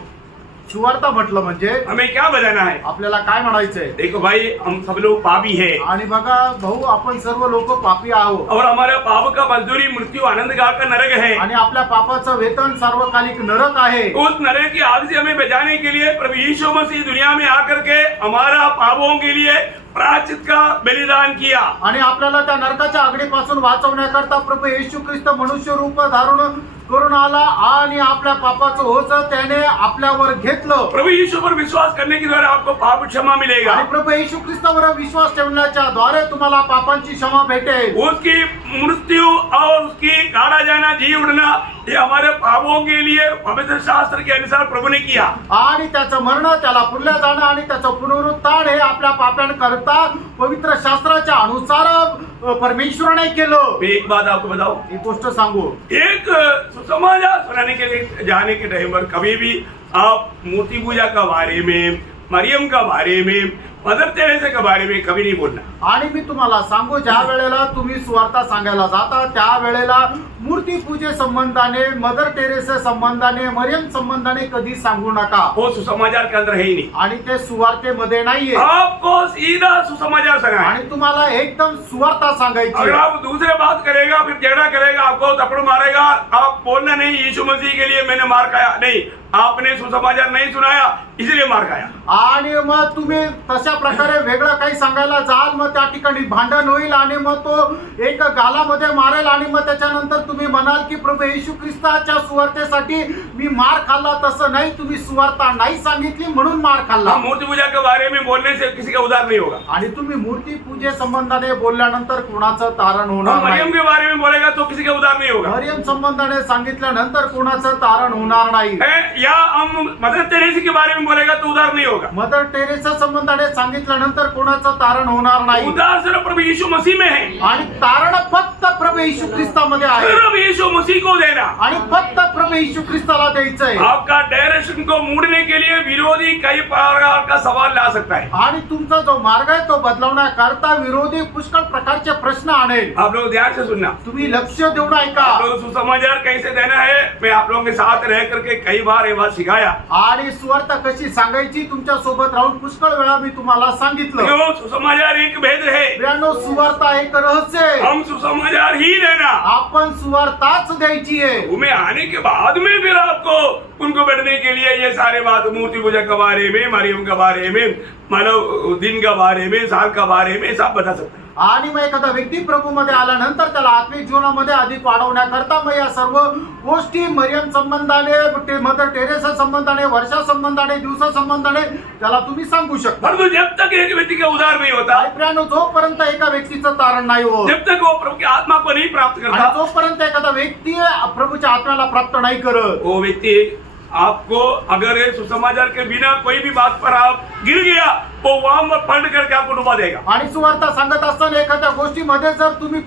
सुवार्ता म्हटलं म्हणजे हमें क्या बजाना है? आपल्याला काय म्हणायचंय? देखो भाई हम सब लोग पापी है आणि बघा भाऊ, आपण सर्व लोक पापी आहोत. और हमारा पाप का मजदूरी मृत्यू आनंद काल का नरक है. आणि आपल्या पापाचं वेतन सार्वकालिक नरक आहे. उस नरक की आग से हमें बचाने के लिए प्रभु यीशु मसीह दुनिया में आकर के हमारा पापों के लिए प्रायश्चित का बलिदान किया। आणि आपल्याला त्या नरकाच्या आगडीपासून वाचवण्याकरता प्रभू येशू ख्रिस्त मनुष्य रूप धारण करून आला आणि आपल्या पापाचं ओझ त्याने आपल्यावर घेतलं। प्रभु यीशु पर विश्वास करने के द्वारा आपको पाप क्षमा मिलेगा। आणि प्रभू येशू ख्रिस्तावर विश्वास ठेवण्याच्या द्वारे तुम्हाला पापांची क्षमा भेटेल। उसकी मृत्यु और उसकी गाड़ा जाना, जी उड़ना, ये हमारे पापों के लिए पवित्र शास्त्र के अनुसार प्रभु ने किया। आणि त्याचं मरण, त्याला पुरल्या जाणं आणि त्याचं पुनरुत्थान हे आपल्या पापांकरता पवित्र शास्त्राच्या अनुसार परमेश्वराने केलं। मैं एक बात आपको बताऊं, एक गोष्ट सांगू, एक सुसमाचार सुनाने के लिए जाने के टाइम पर कभी भी आप मूर्ति पूजा के बारे में, मरियम का बारे में, मदर तेरेसा के बारे में कभी नहीं बोलना। आणि मी तुम्हाला सांगू, ज्या वेळेला तुम्ही सुवार्ता सांगायला जाता त्या वेळेला मूर्ती पूजे संबंधाने, मदर टेरेसा संबंधाने, मरियम संबंधाने कधी सांगू नका। वो सुसमाचार के अंदर है ही नहीं। आणि ते सुवार्तेमध्ये नाहीये। आपको सीधा सुसमाचार सुनाना है। आणि तुम्हाला एकदम सुवार्ता सांगायची अगर आहे। आप दूसरे बात करेगा, फिर झगड़ा करेगा, आपको थप्पड़ मारेगा, आप बोलना नहीं यीशु मसीह के लिए मैंने मार खाया, नहीं, आपने सुसमाचार नहीं सुनाया इसलिए मार खाया। आणि मग तुम्ही तशा प्रकारे वेगळं काही सांगायला जाल, मग त्या ठिकाणी भांडण होईल आणि मग तो एक गालामध्ये मारेल आणि मग त्याच्यानंतर तुम्ही म्हणाल की प्रभू येशू ख्रिस्ताच्या सुवार्तेसाठी मी मार खाल्ला। तसं नाही, तुम्ही सुवार्ता नाही सांगितली म्हणून मार खाल्ला। हम मूर्ति पूजा के बारे में बोलने से किसी का उद्धार नहीं होगा। आणि तुम्ही मूर्ती पूजे संबंधाने बोलल्यानंतर कोणाचं तारण होणार हम मरियम नाही। के बारे में बोलेगा तो किसी का उद्धार नहीं होगा। मरियम संबंधाने सांगितल्यानंतर कोणाचं तारण होणार नाही। या हम मदर तेरेसा के बारे में बोलेगा तो उद्धार नहीं होगा। मदर टेरेसा संबंधाने सांगितल्यानंतर कोणाचं तारण होणार नाही। उद्धार सिर्फ प्रभु यीशु मसीह में है। आणि तारण फक्त प्रभू येशू ख्रिस्तामध्ये आहे सिर्फ यीशु मसीह को देना। आणि फक्त प्रभू येशू ख्रिस्ताला द्यायचंय। आपका डायरेक्शन को मोड़ने के लिए विरोधी कई प्रकार का सवाल ला सकता है। आणि तुमचा जो मार्ग आहे तो बदलवण्याकरता विरोधी पुष्कळ प्रकारचे प्रश्न आणेल। आप लोग ध्यान से सुनना। तुम्ही लक्ष देऊन ऐका। आप लोग सुसमाचार कैसे देना है, मैं आप लोगों के साथ रह करके कई बार ये बात सिखाया। आणि सुवार्ता कशी सांगायची तुमच्या सोबत राहून पुष्कळ वेळा मी तुम्हाला सांगितलं। क्यों? सुसमाचार एक भेद है। प्रियानो, सुवार्ता एक रहस्य आहे। हम सुसमाचार ही देना। आपण सुवार्ताच द्यायची आहे। उन्हें आने के बाद में फिर आपको उनको बैठने के लिए ये सारे बात मूर्ति पूजा के बारे में, मरियम के बारे में, मानव दिन के बारे में, साल के बारे में सब बता सकते हैं। आणि मग एखादा व्यक्ती प्रभू मध्ये आल्यानंतर त्याला आत्मिक जीवनामध्ये अधिक वाढवण्याकरता मग या सर्व गोष्टी मरियम संबंधाने, मदर टेरेसा संबंधाने, वर्षा संबंधाने, दिवसा संबंधाने त्याला तुम्ही सांगू शकता। परंतु जब तक एक व्यक्ति का उद्धार नहीं होता, प्रियानो, जोपर्यंत एका व्यक्तीचं तारण नाही होत, जब तक वो प्रभु की आत्मा को नहीं प्राप्त आणि करता, जोपर्यंत एखादा व्यक्ती प्रभूच्या आत्म्याला प्राप्त नाही करत, वो व्यक्ति आपको अगर ये सुसमाचार के बिना कोई भी बात पर आप गिर गया, वो वहां पर पलट करके आपको डुबा देगा। आणि सुवार्ता सांगत असताना एखाद्या गोष्टीमध्ये जर तुम्ही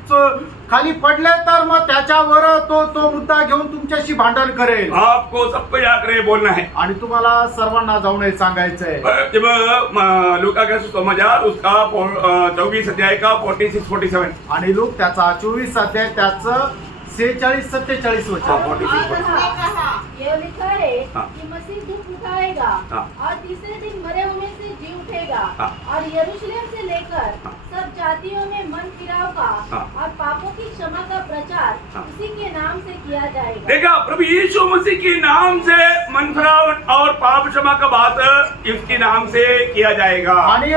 खाली पडले तर मग त्याच्यावर तो मुद्दा घेऊन तुमच्याशी भांडण करेल। आपको सबको याद रहे बोलना है। आणि तुम्हाला सर्वांना जाऊन हे सांगायचंय। जब लूका का सुसमाचार उसका 24 अध्याय का 46-47 आणि लोक त्याचा 24 अध्याय त्याचं 46-47 वचन। और कहा, यह लिखा है हाँ। कि मसीह दुख उठाएगा हाँ। और तीसरे दिन मरे हुए से जी उठेगा हाँ। और यरूशलेम से लेकर हाँ। सब जातियों में मन फिराव का हाँ। और पापों की क्षमा का प्रचार हाँ। उसी के नाम से किया जाएगा। देखा, प्रभु यीशु मसीह के नाम से मन फिराव और पाप क्षमा का बात इसके नाम से किया जाएगा। आणि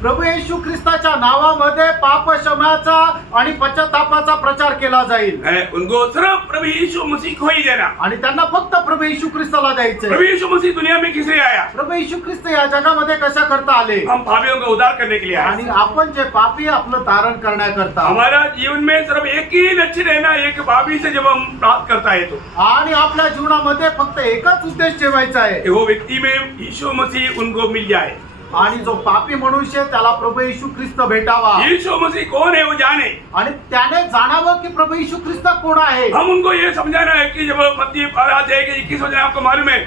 प्रभू येशू ख्रिस्ताच्या नावामध्ये पाप क्षमाचा आणि पश्चातापाचा प्रचार केला जाईल। उनको सिर्फ प्रभु यीशु मसीह को ही देना। आणि त्यांना फक्त प्रभू येशू ख्रिस्ताला द्यायचंय। प्रभु यीशु मसीह दुनिया में किस लिए आया? प्रभू येशू ख्रिस्त या जगामध्ये कशा करता आले? हम पापियों का उद्धार करने के लिए आए। आणि आपण जे पापी आपलं तारण करण्याकरता। हमारा जीवन में सिर्फ एक ही लक्ष्य रहना, एक पापी से जब हम प्राप्त करता है तो, आणि आपल्या जीवनामध्ये फक्त एकच उद्देश ठेवायचा आहे, वो व्यक्ति में यीशु मसीह उनको मिल जाए। आणि जो पापी मनुष्य त्याला प्रभु येशू ख्रिस्त भेटावा। यीशु मसीह कौन है वो जाने, आणि त्याने जाणावं की प्रभु येशू ख्रिस्त कोण आहे। हम उनको ये समझाना है कि जब मत्ती 21 वचन आपको मालूम है,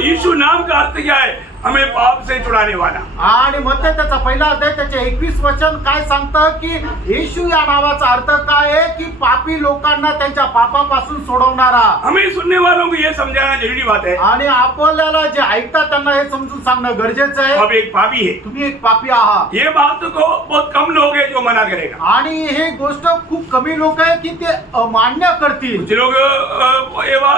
यीशु नाम का अर्थ क्या है? हमें पाप से छुड़ाने वाला। आणि मत्ती त्याचा पहिला अध्याय त्याचे 21 वचन काय सांगतं की येशू या नावाचा अर्थ काय आहे की पापी लोकांना त्यांच्या पापापासून सोडवणारा। हमें सुनने वालों को ये समझाना जरूरी बात है। आणि आपल्याला जे ऐकतात त्यांना हे समजून सांगणं गरजेचं आहे। अब एक पापी है, तुम्ही एक पापी आहात। ये बात को बहुत कम लोग हैं जो मना करेगा। आणि हे गोष्ट खूप कमी लोक आहे की ते अमान्य करतील। कुछ लोग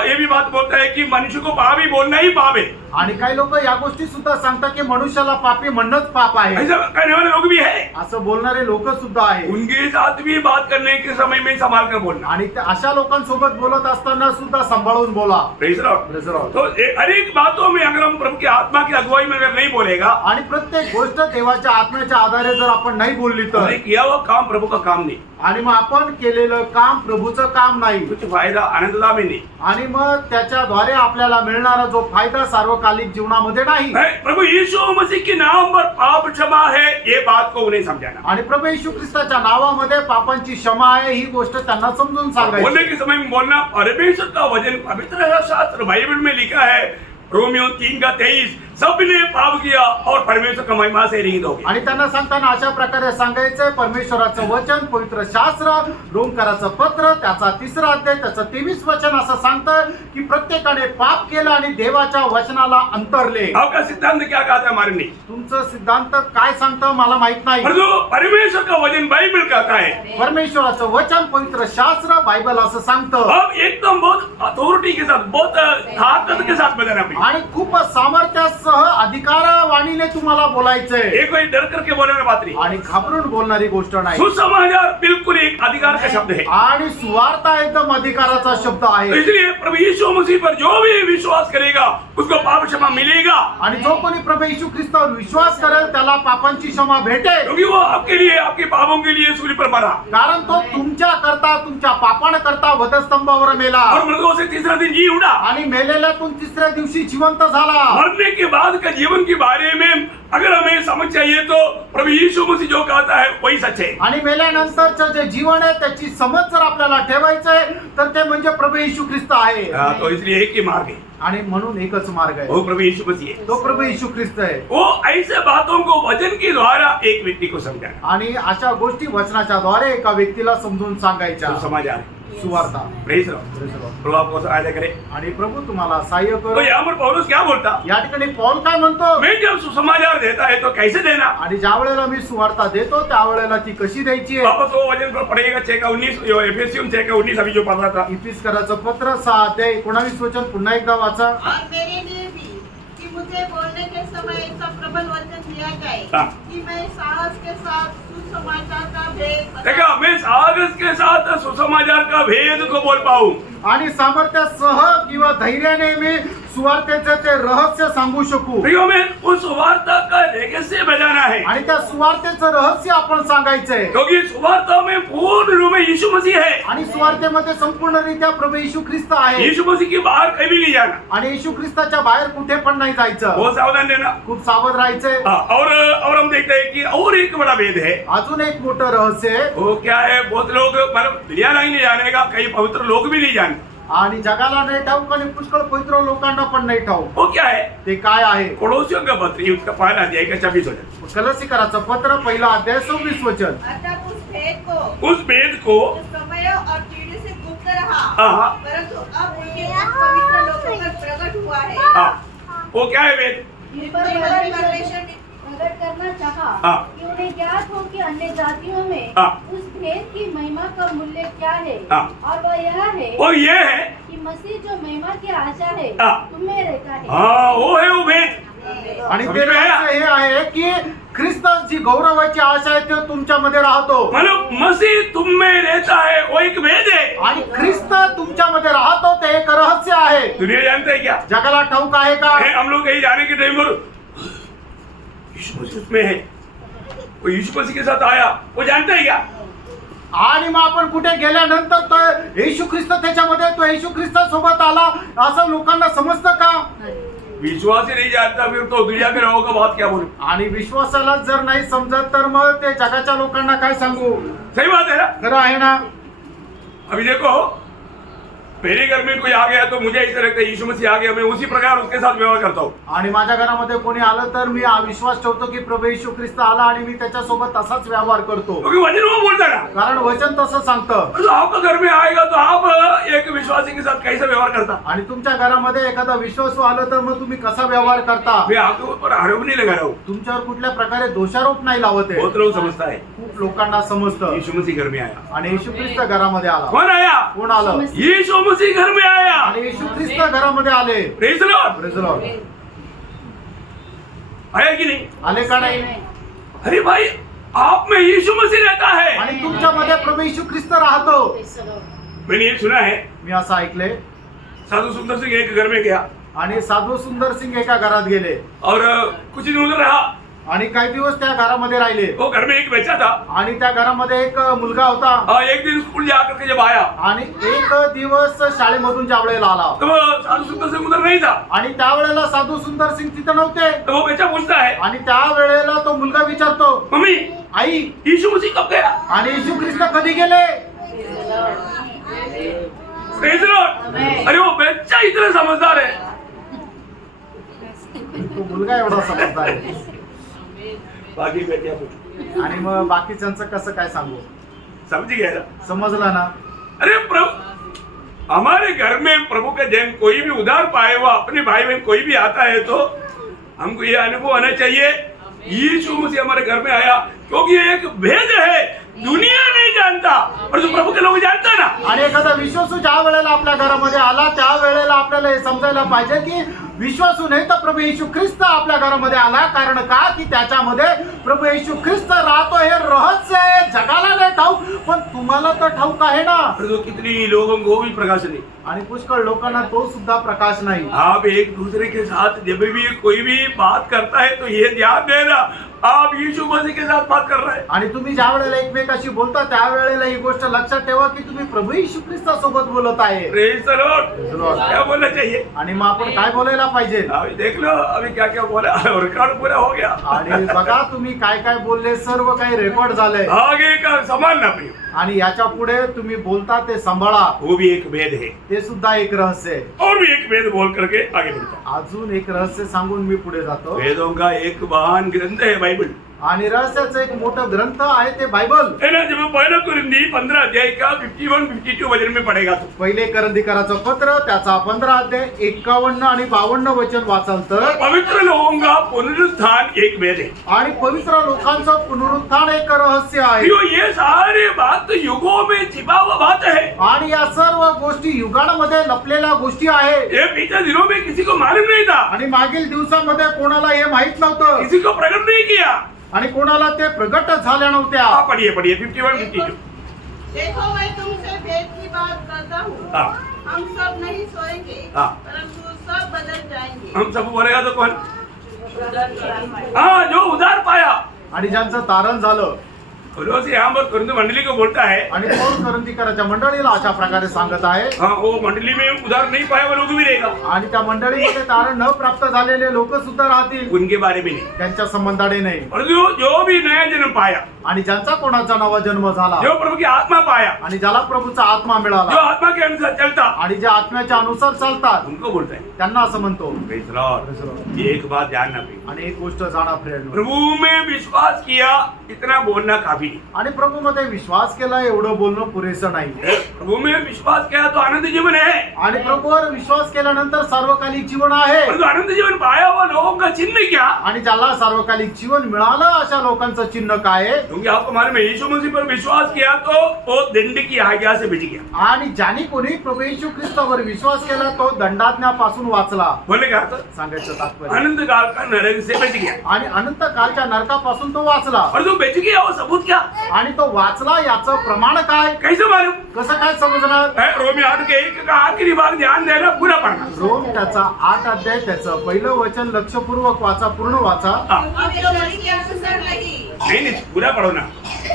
ये भी बात बोलता है कि मनुष्य को पापी बोलना ही पाप है। आणि काही लोक या गोष्टी सुद्धा सांगतात की मनुष्याला पापी म्हणणंच पाप आहे. ऐसा कहने वाले लोग भी है, असं बोलणारे लोक सुद्धा आहे. उनके साथ भी बात करने के समय में संभाल कर बोलना. आणि अशा लोकांसोबत बोलत असताना सुद्धा सांभाळून बोला. Praise the Lord. Praise the Lord. तो हर एक बातों में अगर हम प्रभु की आत्मा की अगुवाई में अगर नहीं बोलेगा, आणि प्रत्येक गोष्ट देवाच्या आत्म्याच्या आधारे जर आपण नाही बोलली तर, हमने किया हुआ काम प्रभु का काम नहीं, आणि मग आपण केलेलं काम प्रभूचं काम नाही, कुछ फायदा आनंददा में नहीं. आणि मग त्याच्याद्वारे आपल्याला मिळणारा जो फायदा सार्वकालिक जीवनामध्ये नाही. प्रभु यीशु मसीह के नाम पर पाप क्षमा है, ये बात को उन्हें समझाना. आणि प्रभू येशू ख्रिस्ताच्या नावामध्ये पापांची क्षमा आहे ही गोष्ट त्यांना समजून बोलने सांगायची. के समय में बोलना, परमेश्वर का वचन पवित्र शास्त्र बाइबल में लिखा है, रोमियो 3:23, सबने पाप किया और परमेश्वर का महिमा से रहित हो गए. आणि त्यांना सांगताना अशा प्रकारे सांगायचंय, परमेश्वराचं वचन, पवित्र शास्त्र, रोमकराचं पत्र, त्याचा 3रा अध्याय, त्याचं 23 वचन असं सांगतं की प्रत्येकाने पाप केलं आणि देवाच्या वचनाला अंतरले. आपका सिद्धांत क्या कहता है हमारे लिए? तुमचं सिद्धांत काय सांगतं मला माहित नाही. पर जो परमेश्वर का वचन बाइबल कहता है, परमेश्वराचं वचन, पवित्र शास्त्र, बायबल असं सांगतं. अब एकदम बहुत अथॉरिटी के साथ, बहुत ताकत के साथ बताना पड़ेगा. आणि खूप सामर्थ्यासह अधिकारवाणीने तुम्हाला बोलायचंय. ये कोई डर करके बोलने बात नहीं. आणि घाबरून बोलणारी गोष्ट नाही. सुसमाचार बिल्कुल एक अधिकार का शब्द है. आणि सुवार्ता एकदम अधिकाराचा शब्द तो आहे. इसलिए प्रभु यीशु मसीह पर जो भी विश्वास करेगा उसको पाप क्षमा मिलेगा, आणि जो कोणी प्रभू येशू ख्रिस्तावर विश्वास करेल त्याला पापांची क्षमा भेटेल. क्योंकि वो आपके लिए, आपके पापों के लिए सूली पर मरा कारण तो तुमच्या करता, तुमच्या पापांकरता वधस्तंभावर मेला और मृतकों से तीसरा दिन जी उठा. आणि मेलेल्यातून 3ऱ्या दिवशी जिवंत झाला. मरने के बाद का जीवन के बारे में अगर हमें समझ चाहिए तो प्रभु यीशु मसीह जो कहता है वही सच है. आणि मेल्यानंतरचं जे जीवन आहे त्याची समज जर आपल्याला ठेवायचंय तर ते म्हणजे प्रभू येशू ख्रिस्त आहे. तो इसलिए एक ही मार्ग है, आणि म्हणून एकच मार्ग आहे, वो प्रभु यीशु मसीह है. तो प्रभू येशू ख्रिस्त आहे. वो ऐसे बातों को वचन के द्वारा एक व्यक्ति को समझाना, आणि अशा गोष्टी वचनाच्या द्वारे एका व्यक्तीला समजून सांगायच्या. तो समझ आ रहा है. सुवार्ता. Praise Lord. प्रभु आपको सहायता करे. आणि प्रभू तुम्हाला सहाय्य तो करो. यहाँ पर पौलुस क्या बोलता? या ठिकाणी पौल काय म्हणतो, मैं जब सुसमाचार देता है तो कैसे देना? आणि ज्या वेळेला मी सुवार्ता देतो त्यावेळेला ती कशी द्यायची आहे. वापस वो वचन पर पढ़ेगा 6:19, एफेसियन 6:19 अभी जो पढ़ रहा था. इफिसकराचं पत्र 6 अध्याय 19 वचन पुन्हा एकदा वाचा. और मेरे लिए भी कि मुझे बोलने के समय ऐसा प्रबल वचन दिया जाए हाँ. कि मैं साहस के साथ सुसमाचार का भेद बता- देखा, मैं साहस के साथ सुसमाचार का भेद को बोल पाऊं. आणि सामर्थ्यासह किंवा धैर्याने मी सुवार्तेचे ते रहस्य सांगू शकू. प्रियो में उस वार्ता का रहस्य बजाना है, आणि त्या सुवार्तेचं रहस्य आपण सांगायचंय. क्योंकि सुवार्ता में पूर्ण रूप में यीशु मसीह है. आणि सुवार्तेमध्ये संपूर्णरित्या प्रभू येशू ख्रिस्त आहे. यीशु मसीह के बाहर कभी नहीं जाना. आणि येशू ख्रिस्ताच्या बाहेर कुठे पण नाही जायचं. बहुत सावधान रहना. खूप सावध राहायचंय. हाँ, और हम देखते हैं कि और एक बड़ा भेद है. अजून एक मोठं रहस्य आहे. वो क्या है? बहुत लोग, मतलब दुनिया नहीं जाने का, कई पवित्र लोग भी नहीं जानते. आणि जगाला नाही ठाऊक आणि पुष्कळ पवित्र लोकांना पण नाही ठाऊक. वो क्या है? ते काय आहे? पड़ोसियों का पत्र, उसका पहला अध्याय का 26 वचन. कलसीकराचं पत्र 1 अध्याय 26 वचन. अर्थात उस भेद को उस भेद को जो समय और पीढ़ी से गुप्त रहा हाँ. परंतु अब उनके पवित्र लोगों पर प्रकट हुआ है। हाँ, वो क्या है भेद? जिन पर प्रकट करना चाहा हाँ. कि उन्हें ज्ञात हो कि अन्य जातियों में हाँ. उस भेद की महिमा का मूल्य क्या है। हाँ. और वह यह है वो ये है, कि मसीह जो महिमा की आशा है हाँ. तुम में रहता है। हाँ, वो है वो भेद. आणि समझ ते में आया? रहस्य हे आहे की ख्रिस्त जी गौरवाची आशा आहे ते तुमच्यामध्ये राहतो. मतलब मसीह तुम में रहता है, वो एक भेद है. आणि ख्रिस्त तुमच्यामध्ये राहतो ते एक रहस्य आहे. दुनिया जानता है क्या? जगाला ठाऊक आहे का? हम लोग कहीं जाने के टाइम पर यीशु मसीह उसमें है, वो यीशु मसीह के साथ आया, वो जानता है क्या? आणि मग आपण कुठे गेल्यानंतर तो येशू ख्रिस्त त्याच्यामध्ये, तो येशू ख्रिस्ता सोबत आला असं लोकांना समजतं का? विश्वास ही नहीं जानता, फिर तो दुनिया के लोगों का बात क्या बोलूं? आणि विश्वासाला जर नाही समजत तर मग ते जगाच्या लोकांना काय सांगू? सही बात है ना? खरं आहे ना? अभी देखो, मेरे घर में कोई आ गया तो मुझे ऐसा लगता है यीशु मसीह आ गया, मैं उसी प्रकार उसके साथ व्यवहार करता हूँ. आणि माझ्या घरामध्ये कोणी आलं तर मी हा विश्वास ठेवतो की प्रभू येशू ख्रिस्त आला आणि मी त्याच्यासोबत तसाच व्यवहार करतो. क्योंकि वचन वो बोलता ना. कारण वचन तसं सांगतं. तो आपका घर में आएगा तो आप एक विश्वासी के साथ कैसे व्यवहार करता? आणि तुमच्या घरामध्ये एखादा विश्वासू आलं तर मग तुम्ही कसा व्यवहार करता? मैं आपके ऊपर आरोप नहीं लगा रहा हूँ. तुमच्यावर कुठल्या प्रकारे दोषारोप नाही लावत आहे. बहुत लोग समझता है खूप लोकांना समजतं. यीशु मसीह घर में आया. आणि येशू ख्रिस्त घरामध्ये आला. कौन आया? कोण आलं? यीशु मसीह घर में आया. आणि येशू ख्रिस्त घरामध्ये आले. Praise the Lord. Praise the Lord. आया कि नहीं? आले का नाही? अरे भाई, आप में यीशु मसीह रहता है। आणि तुमच्यामध्ये प्रभू येशू ख्रिस्त राहतो. मैंने ये सुना है, मी असं ऐकले. साधु सुंदर सिंह एक घर में गया आणि साधू सुंदर सिंग एका घरात गेले और कुछ दिन उधर रहा। आणि काही दिवस त्या घरामध्ये राहिले. वो घर में एक बच्चा था। आणि त्या घरामध्ये एक मुलगा होता. एक दिन स्कूल जा करके जब आया आणि एक दिवस शाळेमधून ज्या वेळेला आला तो वो साधु सुंदर सिंह उधर नहीं था। आणि त्यावेळेला साधू सुंदर सिंग तिथं नव्हते. तो वो बच्चा पूछता है, आणि त्या वेळेला तो मुलगा विचारतो, मम्मी आई यीशु मसीह कब गया? आणि येशू ख्रिस्त कधी गेले? Praise the Lord। अरे वो बच्चा इतना समझदार है। तो मुलगा एवढा समजदार आहे. बाकी बेटिया पूछो, आणि मग बाकीच्यांचं कसं काय सांगू? समझ गया ना? समजला ना? अरे प्रभु, हमारे घर में प्रभु का जन कोई भी उधार पाए हुआ अपने भाई बहन कोई भी आता है तो हमको ये अनुभव आना चाहिए, यीशु मसीह हमारे घर में आया, क्योंकि ये एक भेद है, दुनिया नहीं जानता पर जो प्रभू के लोग जानता ना। आणि एखादा विश्वासू ज्या वेळेला आपल्या घरामध्ये आला त्या वेळेला आपल्याला हे समजायला पाहिजे की विश्वासू नाही तर प्रभू येशू ख्रिस्त आपल्या घरामध्ये आला. कारण का की त्याच्यामध्ये प्रभू येशू ख्रिस्त राहतो. हे रहस्य आहे, जगाला नाही ठाऊक पण तुम्हाला तर ठाऊक आहे ना. पर तो कितनी लोगों को भी प्रकाश नहीं। आणि पुष्कळ लोकांना तो सुद्धा प्रकाश नाही. आप एक दूसरे के साथ जब भी कोई भी बात करता है तो ये ध्यान देना, आप यीशु मसीह के साथ बात कर रहे हैं। आणि तुम्ही ज्या वेळेला एकमेकाशी बोलता त्यावेळेला ही गोष्ट लक्षात ठेवा की तुम्ही प्रभू येशू ख्रिस्तासोबत बोलत आहे. Praise the Lord. क्या बोलना चाहिए? आणि मग आपण काय बोलायला पाहिजे? अभी देख लो अभी क्या क्या बोला, रिकॉर्ड पूरा हो गया। आणि बघा तुम्ही काय काय बोलले, सर्व काही रेकॉर्ड झालंय. आगे का समान ना प्रिय, आणि याच्या पुढे तुम्ही बोलता ते सांभाळा, वो भी एक भेद है। ते सुद्धा एक रहस्य आहे. और भी एक भेद बोल करके आगे बढ़ता अजून एक रहस्य सांगून मी पुढे जातो. हूं। वेदों का एक महान ग्रंथ है बाइबल, आणि रहस्याचं एक मोठं ग्रंथ आहे ते बायबल. है ना। जब पहला कुरिन्थी 15 अध्याय का 51-52 वचन में पढ़ेगा तो पहिले करंदीकराचं पत्र त्याचा 15 अध्याय 51 आणि 52 वचन वाचाल तर पवित्र लोगों का पुनरुत्थान एक भेद है। आणि पवित्र लोकांचं पुनरुत्थान एक रहस्य आहे. प्रियो, ये सारे बात तो युगों में छिपा हुआ बात है। आणि या सर्व गोष्टी युगांमध्ये लपलेल्या गोष्टी आहे. ये बीते दिनों में किसी को मालूम नहीं था, आणि मागील दिवसांमध्ये कोणाला हे माहित नव्हतं किसी को प्रकट नहीं किया। आणि कोणाला ते प्रगट झाल्या नव्हत्या. आप पढ़िए 51-52। देखो मैं तुमसे भेद की बात करता हूँ, हाँ। हम सब नहीं सोएंगे हाँ। परंतु सब बदल जाएंगे। हम सब बोलेगा तो कौन? हाँ, जो उधार पाया। आणि ज्यांचं तारण झालं. पौलुस यहाँ पर कुरिन्थ मंडली को बोलता है, आणि पौल करंदीकराच्या मंडळीला अशा प्रकारे सांगत आहे. हाँ, वो मंडली में उधार नहीं पाया वो लोग भी रहेगा, आणि त्या मंडळीमध्ये तारण न प्राप्त झालेले लोक सुद्धा राहतील. उनके बारे में नहीं। त्यांच्या संबंधाने नाही. और जो भी नया जन्म पाया, आणि ज्यांचा कोणाचा नवा जन्म झाला जो प्रभु की आत्मा पाया, आणि ज्याला प्रभूचा आत्मा जो मिळाला आत्मा के अनुसार चलता, आणि जे आत्म्याच्या अनुसार चालतात उनको बोलता है। त्यांना असं म्हणतो. Praise the Lord। ये एक बात जानना पड़ेगा, आणि एक गोष्ट जाणा फ्रेंड, प्रभु में विश्वास किया इतना बोलना काफी नहीं। आणि प्रभू मध्ये विश्वास केला एवढं बोलणं पुरेसं नाही. प्रभु में विश्वास किया तो आनंद जीवन है, आणि प्रभूवर विश्वास केल्यानंतर सार्वकालिक जीवन आहे. परंतु आनंद जीवन पाया हुआ लोगों का चिन्ह क्या? आणि ज्याला सार्वकालिक जीवन मिळालं अशा लोकांचं चिन्ह काय आहे? क्योंकि आपको मालूम है यीशु मसीह पर विश्वास किया तो वो दंड की आज्ञा से बच गया। आणि ज्याने कोणी प्रभू येशू ख्रिस्तावर विश्वास केला तो दंडाज्ञापासून वाचला. बोले क्या था? सांगायचं तात्पर्य, आनंद काल का नरक से बच गया। आणि अनंत कालच्या नरकापासून तो वाचला. और जो बच गया वो सबूत क्या? आणि तो वाचला याचं प्रमाण काय? कैसे मालूम? कसं काय समजणार? रोमी 8 के 1 का आखिरी भाग ध्यान देना, पूरा पढ़ना। रोम त्याचा 8 अध्याय त्याचं पहिलं वचन लक्षपूर्वक वाचा, पूर्ण वाचा. हाँ। अब जो मसीह यीशु में नहीं, नहीं पूरा पढ़ो ना।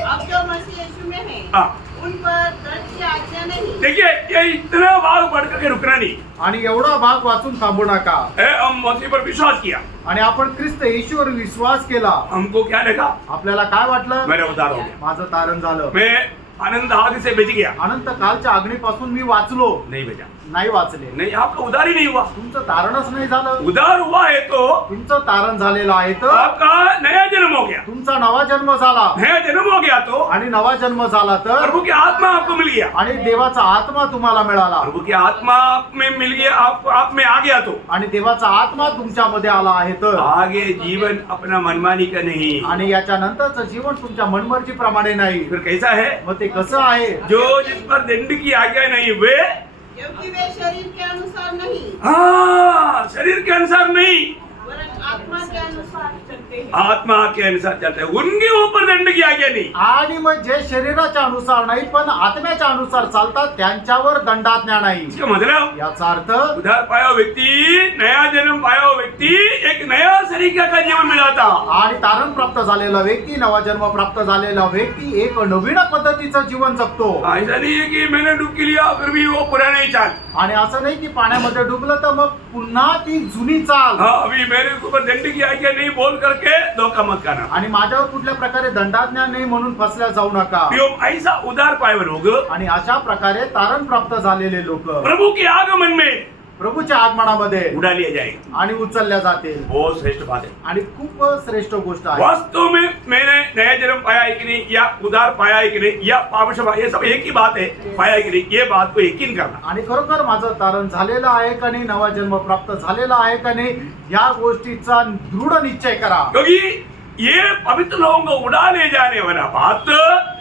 अब जो मसीह यीशु में है हाँ। उन पर दंड की आज्ञा नहीं। देखिए, ये इतना भाग बढ़ करके रुकना नहीं आणि एवढा भाग वाचून थांबू नका. है। हम मसीह पर विश्वास किया, आणि आपण ख्रिस्त येशूवर विश्वास केला. हमको क्या लगा? आपल्याला काय वाटलं? मेरा उद्धार हो गया, माझं तारण झालं. मैं आनंद आदि से बच गया। अनंत कालच्या अग्नीपासून मी वाचलो. नहीं बचा, नाही वाचले. नहीं, आपका उद्धार ही नहीं हुआ। तुमचं तारणच नाही झालं. उद्धार हुआ है तो तुमचं तारण झालेलं आहे तर आपका नया जन्म हो गया। तुमचा नवा जन्म झाला. नया जन्म हो गया तो आणि नवा जन्म झाला तर प्रभु की आत्मा आपको मिल गया। आणि देवाचा आत्मा तुम्हाला मिळाला. प्रभु की आत्मा आप में मिल गया, आप में आ गया तो आणि देवाचा आत्मा तुमच्यामध्ये आला आहे तर आगे जीवन अपना मनमानी का नहीं। आणि याच्या नंतरचं जीवन तुमच्या मनमर्जी प्रमाणे नाही. फिर कैसा है? मग ते कसं आहे? जो जिस पर दंड की आज्ञा नहीं वे, क्योंकि वे शरीर के अनुसार नहीं हाँ, शरीर के अनुसार नहीं, वरन आत्मा के अनुसार चलते हैं। आत्मा के अनुसार चलते हैं, उनके ऊपर दंड की आज्ञा नहीं। आणि मग जे शरीराच्या अनुसार नाही पण आत्म्याच्या अनुसार चालतात त्यांच्यावर दंडाज्ञा नाही. इसका मतलब याचा अर्थ उधार पाया हुआ व्यक्ति, नया जन्म पाया हुआ व्यक्ति एक नया तरीका का जीवन मिला था। आणि तारण प्राप्त झालेला व्यक्ती, नवा जन्म प्राप्त झालेला व्यक्ती एक नवीन पद्धतीचं जीवन जगतो. ऐसा नहीं है कि मैंने डुबकी लिया फिर भी वो पुराना ही चाल। आणि असं नाही की पाण्यामध्ये डुबलं तर मग पुन्हा ती जुनी चाल. हाँ, अभी मेरे ऊपर दंड की आज्ञा नहीं बोल करके धोखा मत करना। आणि माझ्यावर कुठल्या प्रकारे दंडाज्ञा नाही म्हणून फसल्या जाऊ नका. हम ऐसा उधार पाए हुए लोग आणि अशा प्रकारे तारण प्राप्त झालेले लोक प्रभु के आगमन में प्रभूच्या आगमनामध्ये उड़ा लिए जाएंगे। आणि उचलल्या जातील. बहुत श्रेष्ठ बात है। आणि खूप श्रेष्ठ गोष्ट आहे. वास्तव में मैंने नया जन्म पाया है कि नहीं, या उधार पाया है कि नहीं, या पाप क्षमा, ये सब एक ही बात है। पाया है कि नहीं, ये बात को यकीन करना। आणि खरोखर माझं तारण झालेलं आहे का नाही, नवा जन्म प्राप्त झालेला आहे का नाही, या गोष्टीचा दृढ निश्चय करा. क्योंकि ये पवित्र लोगों को उड़ा ले जाने वाला बात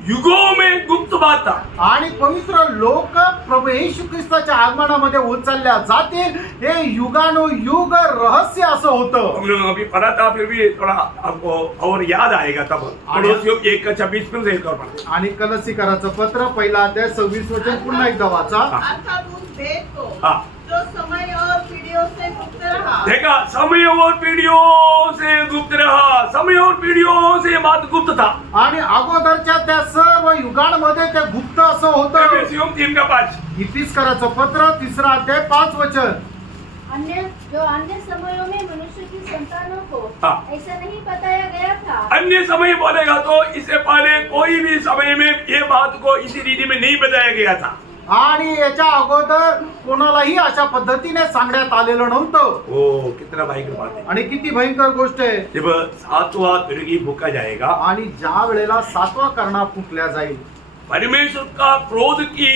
युगों में गुप्त बात था। आणि पवित्र लोक प्रभू येशू ख्रिस्ताच्या आगमनामध्ये उचलल्या जातील हे युगानुयुग रहस्य असं होतं. हम लोग अभी पढ़ा था, फिर भी थोड़ा आपको और याद आएगा तब। पड़ोसियों 1:26 फिर से एक और पढ़ा। आणि कलसीकराचं पत्र पहिला अध्याय 26 वचन पुन्हा एकदा वाचा. अर्थात उस भेद को हाँ। जो समय और पीढ़ियों से गुप्त रहा, देखा, समय और पीढ़ियों से गुप्त रहा। समय और पीढ़ियों से बात गुप्त था। आणि अगोदरच्या त्या सर्व युगांमध्ये ते गुप्त असं होतं. एफेसियों 3:5। इफिसकराचं पत्र 3 अध्याय 5 वचन. अन्य समयों में मनुष्य की संतानों को हाँ। ऐसा नहीं बताया गया था। अन्य समय बोलेगा तो इससे पहले कोई भी समय में ये बात को इसी रीति में नहीं बताया गया था। आणि याच्या अगोदर कोणालाही अशा पद्धतीने सांगण्यात आलेलं नव्हतं. ओ, कितना भयंकर बात है। आणि किती भयंकर गोष्ट आहे. जब 7वां तुरगी फूका जाएगा, आणि ज्या वेळेला 7वा करणा फुकल्या जाईल, परमेश्वर का क्रोध की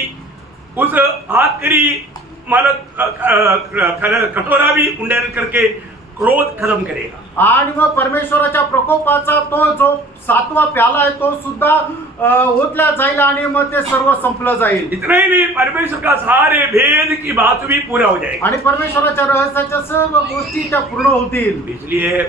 उस आखिरी कटोरा भी उंडेल करके क्रोध खत्म करेगा। आणि मग परमेश्वराच्या प्रकोपाचा तो जो 7वा प्याला आहे तो सुद्धा ओतल्या जाईल आणि मग ते सर्व संपलं जाईल. इतना ही नहीं, परमेश्वर का सारे भेद की बात भी पूरा हो जाएगा। आणि परमेश्वराच्या रहस्याच्या सर्व गोष्टी त्या पूर्ण होतील. इसलिए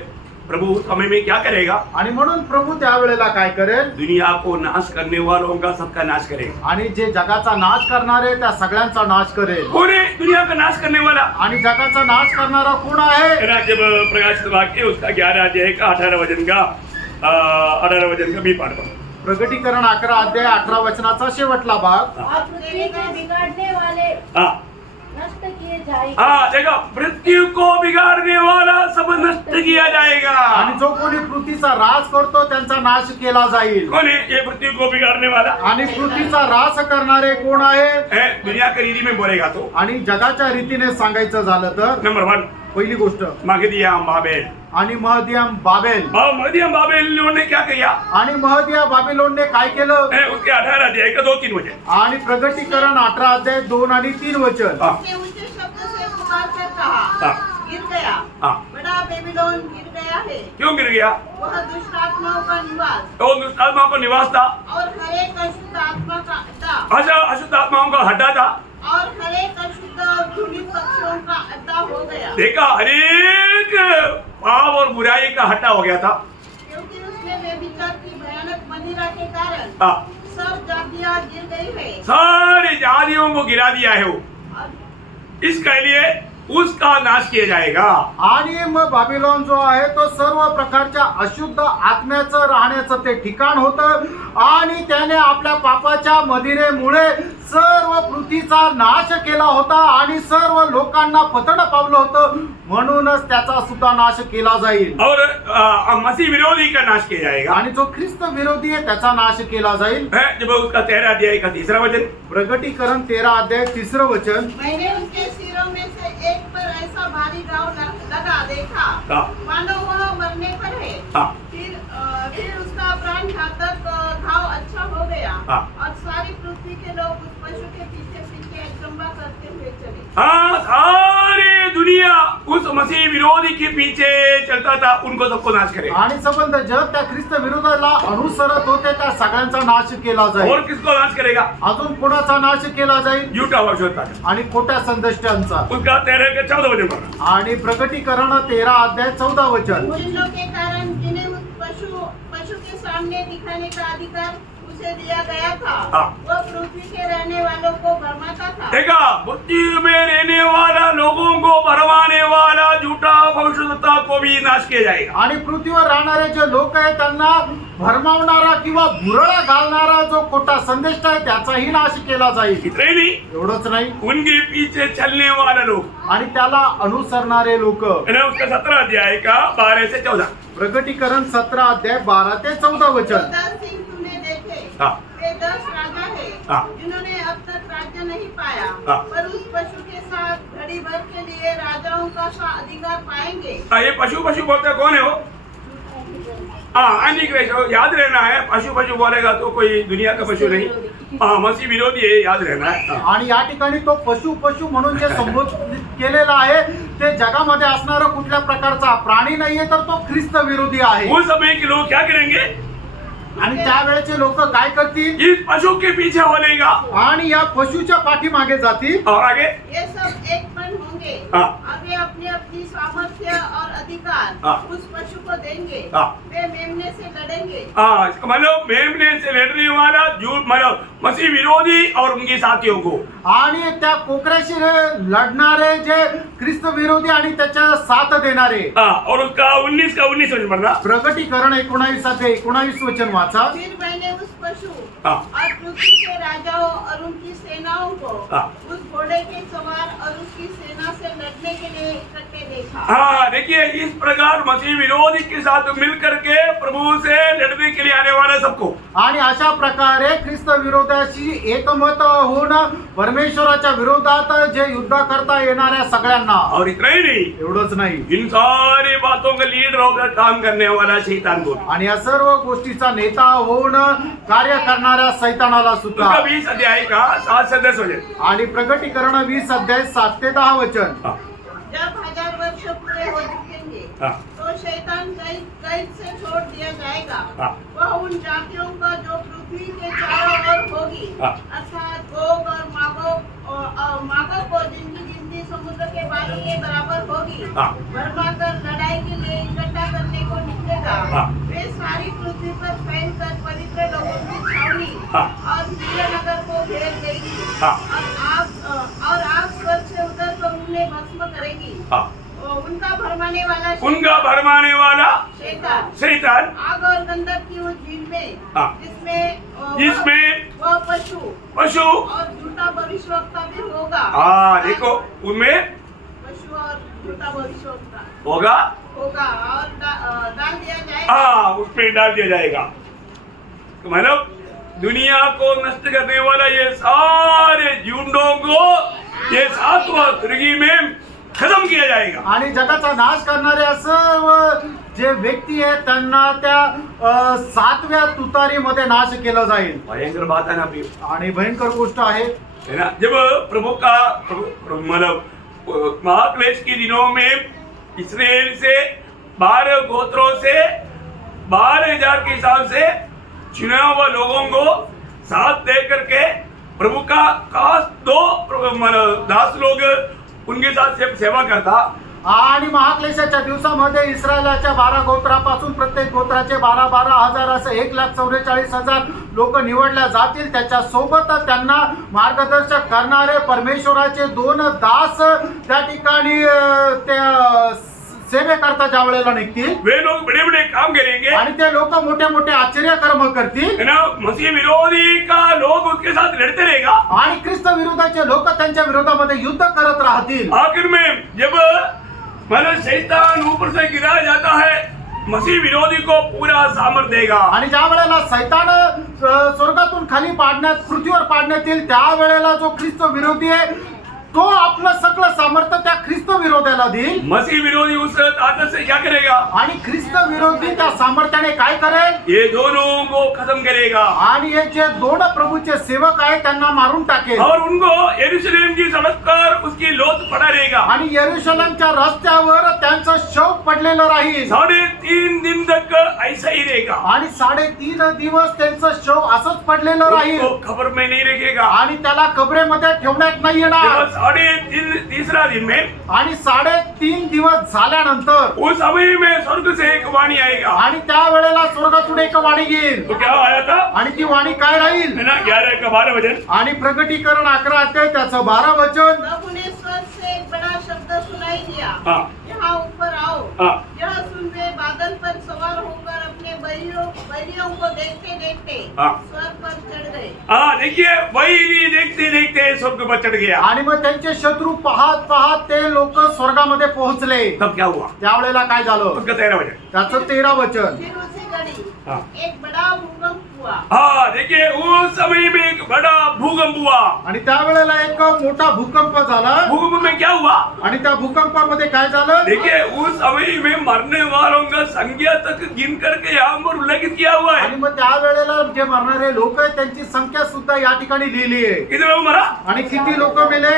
प्रभु समय में क्या करेगा? आणि म्हणून प्रभू त्यावेळेला काय करेल? दुनिया को नाश करने वालों का सबका नाश करेगा। आणि जे जगाचा नाश करणारे त्या सगळ्यांचा नाश करेल. कौन है दुनिया का नाश करने वाला? आणि जगाचा नाश करणारा कोण आहे? जब प्रकाशित वाक्य उसका 11 अध्याय का 18 वचन का मी पाठ पढ़ो। प्रकटीकरण 11 अध्याय 18 वचनाचा शेवटला भाग. और पृथ्वी को बिगाड़ने वाले हाँ नष्ट किए जाएंगे। हाँ, देखो, मृत्यु को बिगाड़ने वाला सब नष्ट किया जाएगा। आणि जो कोणी पृथ्वीचा राज करतो त्यांचा नाश केला जाईल. कौन है ये मृत्यु को बिगाड़ने वाला? आणि पृथ्वीचा राज करणारे कोण आहे? है, दुनिया की रीति में बोलेगा तो आणि जगाच्या रीतीने सांगायचं झालं तर नंबर 1 पहिली गोष्ट मगदियाम बाबेल। आणि महदियम बाबेल. मगदियाम बाबेल ने क्या किया? आणि महदिया बाबिलोनने काय केलं? है, उसके 18 अध्याय का 2-3 वचन। आणि प्रगटीकरण 18 अध्याय 2 आणि 3 वचन. हाँ, उसने ऊंचे शब्द से पुकार कर कहा, हाँ, गिर गया, हाँ। बड़ा बेबीलोन गिर गया है, क्यों गिर गया? वह दुष्ट आत्माओं का निवास तो दुष्ट आत्माओं का निवास था, और हर एक अशुद्ध आत्मा का अड्डा, अशुद्ध आत्माओं का हड्डा था। और हर एक अशुद्ध और घृणित पक्षियों का अड्डा हो गया, देखा, हरेक पाप और बुराई का हड्डा हो गया था। क्योंकि उसने व्यभिचार की भयानक मदिरा के कारण हाँ, सब जातियां गिर गई है, सारी जातियों को गिरा दिया है वो। और इसके लिए उसका नाश किया जाएगा। आणि मग बाबिलोन जो आहे तो सर्व प्रकारच्या अशुद्ध आत्म्याचं राहण्याचं ते ठिकाण होतं आणि त्याने आपल्या पापाच्या मदिरेमुळे सर्व पृथ्वीचा नाश केला होता आणि सर्व लोकांना पतन पावलं होतं. म्हणूनच त्याचा सुद्धा नाश केला जाईल. और मसीह विरोधी का नाश किया जाएगा। आणि जो ख्रिस्त विरोधी आहे त्याचा नाश केला जाईल. है, जब उसका 13 अध्याय का 3रा वचन। प्रगटीकरण 13 अध्याय 3 वचन. मैंने उसके सिरों में से एक पर ऐसा भारी घाव लगा देखा, हाँ, मानो वह मरने पर है। हाँ, फिर उसका प्राण घातक घाव अच्छा हो गया, हाँ। और सारी पृथ्वी के लोग उस पशु के पीछे पीछे अचंभा करते हुए चले। हाँ, सारी दुनिया उस मसीह विरोधी के पीछे चलता था उनको सबको नाश करेगा। आणि संबंध जग त्या ख्रिस्त विरोधाला अनुसरत होते त्या सगळ्यांचा नाश केला और जाईल. किसको नाश करेगा? अजून कोणाचा नाश केला जाईल? झूठा भविष्यवक्ता आणि खोट्या संदेष्टांचा. उसका 13 के 14 वचन पढ़ना। आणि प्रकटीकरण 13 अध्याय 14 वचन. उन लोग के कारण जिन्हें उस पशु के सामने दिखाने का अधिकार उसे दिया गया था, हाँ। वह पृथ्वी के रहने वालों को भरमाता था। देखा, पृथ्वी में रहने वाला लोगों को भरमाने वाला झूठा भविष्यवक्ता को भी नाश किया जाएगा। आणि पृथ्वीवर राहणारे जे लोक आहेत त्यांना भरमावणारा किंवा भुरळा घालणारा जो खोटा संदेश आहे त्याचाही नाश केला जाईल. इतना ही नहीं, एवढंच नाही, उनके पीछे चलने वाले लोग, आणि त्याला अनुसरणारे लोक. है उसका 17 अध्याय का 12 से 14। प्रकटीकरण 17 अध्याय 12 ते 14 जो वचन. 10 सिंह तुमने देखे, हाँ। वे 10 राजा है, हाँ। जिन्होंने अब तक राज्य नहीं पाया, हाँ। पर उस पशु के साथ घड़ी भर के लिए राजाओं का अधिकार पाएंगे। ये पशु पशु बोलते कौन है वो? हाँ, एंटीक्राइस्ट। याद रहना है, पशु पशु बोलेगा तो कोई दुनिया का पशु नहीं, हाँ मसीह विरोधी है, याद रहना है। हाँ। आणि या ठिकाणी तो पशु पशु म्हणून जे संबोधित केलेला आहे ते जगामध्ये असणारा कुठल्या प्रकारचा प्राणी नाहीये, तर तो ख्रिस्त विरोधी आहे. उस समय के लोग क्या करेंगे? आणि त्यावेळेचे लोक काय करतील? इस पशु के पीछे होलेगा आणि या पशुच्या पाठीमागे जातील. और आगे ये सब एक मन होंगे, हाँ। आगे अपनी अपनी सामर्थ्य और अधिकार हाँ। उस पशु को देंगे। हाँ। वे मेमने से लड़ेंगे। हाँ, इसका मतलब मेमने से लड़ने वाला झूठ, मतलब मसीह विरोधी और उनके साथियों को। आणि त्या कोकऱ्याशी लढणारे जे ख्रिस्त विरोधी आणि त्याच्या साथ देणारे. हाँ, और उसका 19 का 19 वचन पढ़ना। प्रकटीकरण 19 अध्याय 19 वचन वाचा. फिर मैंने उस पशु हाँ। और पृथ्वी के राजाओं और उनकी सेनाओं को हाँ। उस घोड़े के सवार और उसकी सेना से लड़ने के लिए इकट्ठे देखा। हाँ, देखिए इस प्रकार मसीह विरोधी के साथ मिलकर के प्रभु से लड़ने के लिए आने वाला सबको। आणि अशा प्रकारे ख्रिस्त विरोधाशी एकमत होऊन परमेश्वराच्या विरोधात जे युद्ध करता येणाऱ्या सगळ्यांना. और इतना ही नहीं, एवढंच नाही, इन सारी बातों का लीडर होकर काम करने वाला शैतान को। आणि या सर्व गोष्टीचा नेता होऊन कार्य करणाऱ्या सैतानाला सुद्धा. उसका 20 अध्याय का 7 से 10 वचन। आणि प्रकटीकरण 20 अध्याय 7 ते 10 वचन. हाँ, जब 1000 वर्ष पूरे हो चुकेंगे, हाँ। तो शैतान कैद से छोड़ दिया जाएगा। हाँ। वह उन जातियों का जो पृथ्वी के चारों ओर होगी, हाँ। अर्थात गोग और मागोग को जिनकी गिनती समुद्र के बालू के बराबर होगी, हाँ। भरमाकर लड़ाई के लिए इकट्ठा करने को निकलेगा। हाँ। वे सारी पृथ्वी पर फैलकर पवित्र लोगों की छावनी हाँ। और दिव्य नगर को घेर लेगी। हाँ। और आग स्वर्ग से उतर कर उन्हें भस्म करेगी। हाँ। उनका भरमाने वाला उनका भरमाने वाला शैतान आग और गंधक की उस झील में, हाँ। जिसमें वह पशु और झूठा भविष्यवक्ता भी होगा। हाँ, देखो उनमें पशु और झूठा भविष्यवक्ता होगा और डाल दिया जाएगा। हाँ, उसमें डाल दिया जाएगा। तो मतलब दुनिया को नष्ट करने वाला ये सारे झुंडों को ये 7वां तुर्की में खत्म किया जाएगा। आणि जगाचा नाश करणारे सर्व जे व्यक्ती आहेत त्यांना त्या 7व्या तुतारीमध्ये नाश केलं जाईल. भयंकर बात है ना प्रिय, आणि भयंकर गोष्ट आहे. है ना। जब प्रभु मतलब महाक्लेश के दिनों में इस्राएल से 12 गोत्रों से 12,000 के हिसाब से चुने हुए लोगों को साथ दे करके प्रभु का खास 2 दास लोग उनके साथ सेवा करता. आणि महाक्लेशाच्या दिवसामध्ये इस्रायलाच्या 12 गोत्रापासून प्रत्येक गोत्राचे 12 हजार असे 1,44,000 लोक निवडल्या जातील. त्याच्या सोबत त्यांना मार्गदर्शक करणारे परमेश्वराचे 2 दास त्या ठिकाणी त्या सेवेकरता ज्या वेळेला निघतील, वे लोग बड़े बड़े काम करेंगे आणि ते लोक मोठे मोठे आश्चर्य कर्म करतील. है ना। मसीह विरोधी का लोग उसके साथ लड़ते रहेगा आणि ख्रिस्त विरोधाचे लोक त्यांच्या विरोधामध्ये युद्ध करत राहतील. आखिर में जब मतलब शैतान ऊपर से गिराया जाता है, मसीह विरोधी को पूरा सामर्थ्य देगा. आणि ज्या वेळेला सैतान स्वर्गातून खाली पृथ्वीवर पाडण्यात येईल त्या वेळेला जो ख्रिस्त विरोधी आहे तो आपलं सगळं सामर्थ्य त्या ख्रिस्त विरोधाला देईल मसीह विरोधी उस ताकत से क्या करेगा? आणि ख्रिस्त विरोधी त्या सामर्थ्याने काय करेल ये दोनों को खत्म करेगा आणि हे जे दोन प्रभूचे सेवक आहेत त्यांना मारून टाकेल और उनको यरूशलेम की सड़क पर उसकी लोथ पड़ा रहेगा। आणि यरूशलेमच्या रस्त्यावर त्यांचं शव पडलेलं राहील 3.5 दिन तक ऐसा ही रहेगा। आणि 3.5 दिवस त्यांचं शव असंच पडलेलं राहील उसको खबर में नहीं रखेगा। आणि त्याला कबरेमध्ये ठेवण्यात नाही येणार 3.5 दिन में आणि 3.5 दिवस झाल्यानंतर उस समय में स्वर्ग से एक वाणी आएगा। आणि त्या वेळेला स्वर्गातून एक वाणी येईल तो क्या आया था? आणि ती वाणी काय राहील है ना 11 का 12 वचन। आणि प्रकटीकरण 11 अध्याय त्याचं 12 वचन प्रभु ने स्वर्ग से एक बड़ा शब्द सुनाई दिया, हाँ यहाँ ऊपर आओ। हाँ यह सुन वे बादल पर सवार होकर अपने बैरियों को देखते देखते हाँ। स्वर्ग पर चढ़ गए। हाँ देखिए वही देखते देखते स्वर्ग पर चढ़ गया। आणि मग त्यांचे शत्रू पाहत पाहत ते लोक स्वर्गामध्ये पोहोचले तब क्या हुआ? त्यावेळेला काय झालं उसका 13 वचन। त्याचं 13 वचन फिर उसी घड़ी हाँ। एक बड़ा भूकंप हुआ। हाँ देखिए उस समय में एक बड़ा भूकंप हुआ। आणि त्यावेळेला एक मोठा भूकंप झाला भूकंप में क्या हुआ? आणि त्या भूकंपामध्ये काय झालं देखिए उस समय में मरने वालों का संख्या तक गिन करके यहाँ पर उल्लेखित किया हुआ है। आणि मग त्यावेळेला जे मरणारे लोक आहेत त्यांची संख्या सुद्धा या ठिकाणी लिहिली आहे कितने लोग मरा? आणि किती लोक मेले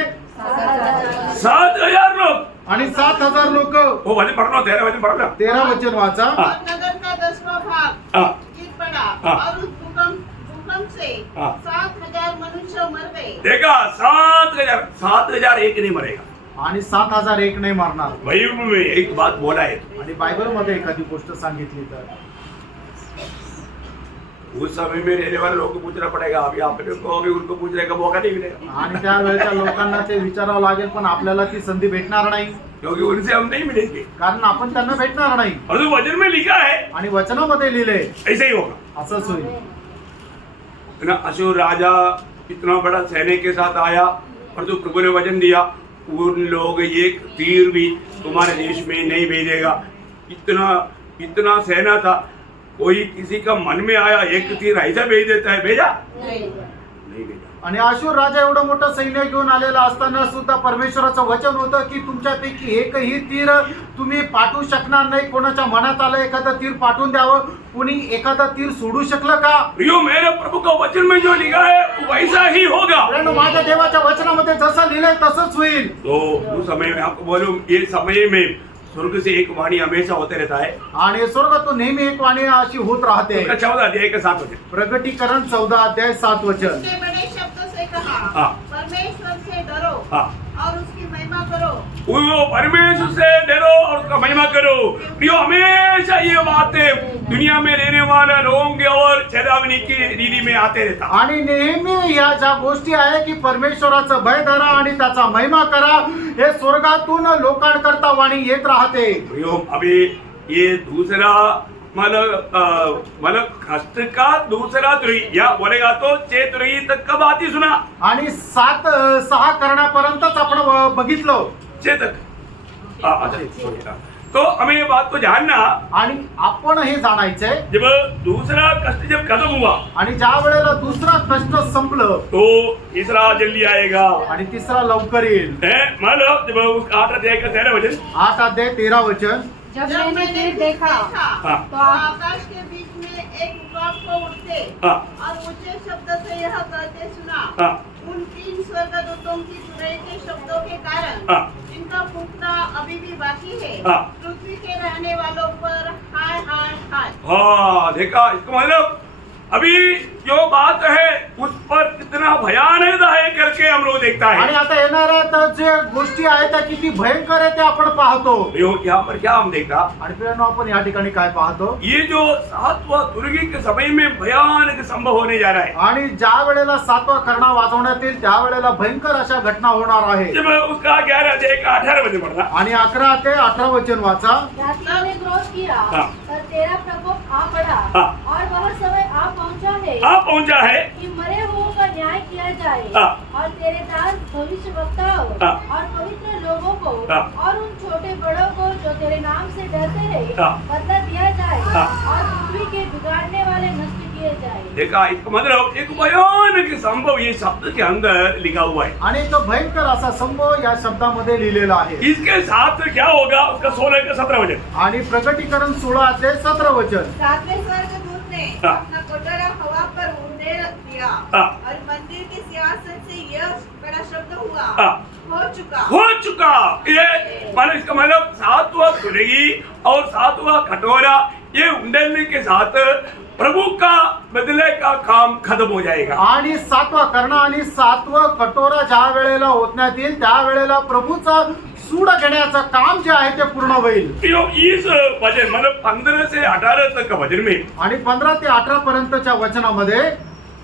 7,000 लोग। आणि 7,000 लोक वो वचन पढ़ लो 13 वचन पढ़ लो। 13 वचन वाचा हाँ। और नगर का 10वां भाग हाँ गिर पड़ा हाँ। और उस भूकंप से हाँ। 7,000 मनुष्य मर गए। देखा 7,000 एक नहीं मरेगा। आणि 7,001 नाही मारणार बाइबल में एक बात बोला है आणि बायबल मध्ये एखादी गोष्ट सांगितली तर उस समय में रहने वाले लोगों को पूछना पड़ेगा। अभी आपने को अभी उनको पूछने का मौका नहीं मिलेगा आणि त्यावेळेच्या लोकांना ते विचारावं लागेल पण आपल्याला ती संधी भेटणार नाही क्योंकि उनसे हम नहीं मिलेंगे। कारण आपण त्यांना भेटणार नाही और जो वचन में लिखा है आणि वचनामध्ये लिहिले ऐसे ही होगा। असंच होईल है ना अशूर राजा इतना बड़ा सैनिक के साथ आया और जो प्रभु ने वचन दिया उन लोग एक तीर भी तुम्हारे देश में नहीं भेजेगा। इतना सेना था, कोई किसी का मन में आया एक तीर ऐसा भेज देता है, भेजा नहीं भेजा। आणि अशूर राजा एवढं मोठं सैन्य घेऊन आलेला असताना सुद्धा परमेश्वराचं वचन होतं की तुमच्यापैकी एकही तीर तुम्ही पाठवू शकणार नाही। कोणाच्या मनात आलं एखादं तीर पाठवून द्यावं, कुणी एखादं तीर सोडू शकलं का? प्रियो मेरे प्रभु का वचन में जो लिखा है वो वैसा ही होगा। कारण माझ्या देवाच्या वचनामध्ये जसं लिहिलंय तसंच होईल। तो उस समय में आपको बोलूं ये समय में स्वर्ग से एक वाणी हमेशा होते रहता है। आणि स्वर्गातून नेहमी एक वाणी अशी होत राहते। उसका 14 अध्याय का 7 वचन। प्रगटीकरण 14 अध्याय 7 वचन। उसने बड़े शब्द से कहा, हाँ। परमेश्वर से डरो हाँ और उसकी महिमा करो। वो परमेश्वर से डरो और उसका महिमा करो। प्रियो हमेशा ये बातें दुनिया में रहने वाले लोगों के और चेतावनी की रीति में आते रहता। आणि नेहमी या ज्या गोष्टी आहे की परमेश्वराचं भय धरा आणि त्याचा महिमा करा, हे स्वर्गातून लोकांकरता वाणी येत राहते। प्रियो अभी ये दूसरा मतलब कष्ट का दूसरा तुरी या बोलेगा तो 6 तुरी तक का बात ही सुना। आणि 6 करण्यापर्यंतच आपण बघितलं 6 तक। अच्छा तो हमें ये बात को जानना, आणि आपण हे जाणायचंय जब दूसरा कष्ट जब खत्म हुआ आणि ज्या वेळेला दुसरा कष्ट संपलं तो तीसरा जल्दी आएगा। आणि तिसरा लवकर येईल। मतलब जब उसका 8 अध्याय का 13 वचन। 8 अध्याय 13 वचन। जब मैंने फिर देखा हाँ। तो तो आकाश के बीच में एक उकाब को उड़ते हाँ। और ऊंचे शब्द से यह कहते सुना, हाँ। उन 3 स्वर्गदूतों की सुनाई के शब्दों के कारण हाँ। जिनका फूंकना अभी भी बाकी है, हाँ। पृथ्वी के रहने वालों पर हाय हाय हाय। हाँ देखा इसको मतलब अभी जो बात है उस पर कितना भयानक है करके हम लोग देखता है। आणि आता येणाऱ्या जे गोष्टी आहेत त्या किती भयंकर आहे ते आपण पाहतो। यहाँ पर क्या हम देखा, आणि प्रियानो आपण या ठिकाणी काय पाहतो, ये जो 7वां तुर्की के समय में भयानक संभव होने जा रहा है। आणि ज्या वेळेला 7वा करणा वाजवण्यात येईल त्या वेळेला भयंकर अशा घटना होणार आहे। जब उसका 11 अध्याय का 18 वचन पढ़ना। आणि 11 ते 18 वचन वाचा। जातियों ने क्रोध किया हाँ। और तेरा प्रकोप आ पड़ा हाँ। और वह समय आ पहुंचा है पहुंचा है कि मरे हुओं का न्याय किया जाए हाँ। और तेरे दास भविष्यवक्ताओं हाँ। और पवित्र लोगों को हाँ। और उन छोटे बड़ों को जो तेरे नाम से डरते हैं हाँ। बदला दिया जाए हाँ। और पृथ्वी के बिगाड़ने वाले नष्ट किए जाए। देखा इसका मतलब एक भयानक संभव ये शब्द के अंदर लिखा हुआ है। आणि एक भयंकर असा संभव या शब्दामध्ये लिहिलेला आहे. इसके साथ क्या होगा उसका 16 का 17 वचन। आणि प्रकटीकरण 16 अध्याय 17 वचन. सातवें स्वर्गदूत ने हाँ। अपना कटोरा हवा पर उड़ने दिया हाँ। और मंदिर के सिंहासन से यह बड़ा शब्द हुआ, हाँ। हो चुका। ये मानो इसका मतलब 7वां सुरगी और 7वां कटोरा ये उंडेलने के साथ प्रभु का बदले का काम खत्म हो जाएगा। आणि 7वा करणं आणि 7वं कटोरा ज्या वेळेला ओतण्यात येईल त्या वेळेला प्रभूचा सूड घेण्याचं काम जे आहे ते पूर्ण होईल. इस वचन मतलब 15 से 18 तक का वचन में आणि 15 ते 18 पर्यंतच्या वचनामध्ये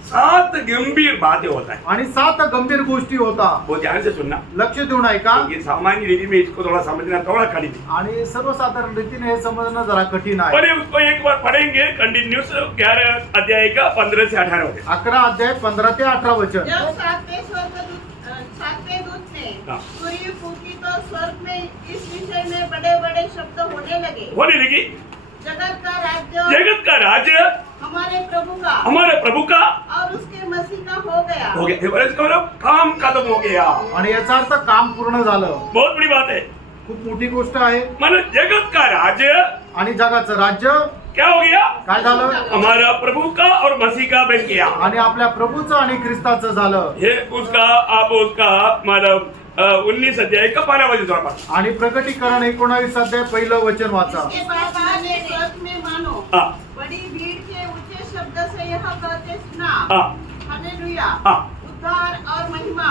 7 गंभीर बातें होता है। आणि 7 गंभीर गोष्टी होता. वो ध्यान से सुनना, लक्ष देऊन ऐका. ये सामान्य रीति में इसको थोड़ा समझना थोड़ा कठिन है, आणि सर्वसाधारण रीतीने हे समजणं जरा कठीण आहे. पर उसको एक बार पढ़ेंगे कंटिन्यूस 11 अध्याय का 15 से 18 वचन। 11 अध्याय 15 ते 18 वचन. जब सातवें दूत ने हाँ। सूर्य फूंकी तो स्वर्ग में इस विषय में बड़े बड़े शब्द होने लगे, होने लगी जगत का राज्य जगत का राज्य हमारे प्रभु का हमारे प्रभु का और उसके मसीह का हो गया। हो गया। बरं, इसका मतलब काम खत्म हो गया। आणि याचा अर्थ काम पूर्ण झालं. बहुत बड़ी बात है। खूप मोठी गोष्ट आहे. मतलब जगत का राज्य आणि जगाचं राज्य क्या हो गया? काय झालं? हमारा प्रभु का और मसीह का बन गया। आणि आपल्या प्रभूचं आणि ख्रिस्ताचं झालं. ये उसका आप उसका मतलब 19 अध्याय का 12 वचन थोड़ा पढ़। आणि प्रकटीकरण 19 अध्याय पहिलं वचन वाचा. इसके बाद मैंने स्वर्ग में मानो हाँ। बड़ी भीड़ के ऊंचे शब्द से यह कहते सुना, हाँ। हालेलुया, हाँ। उद्धार और महिमा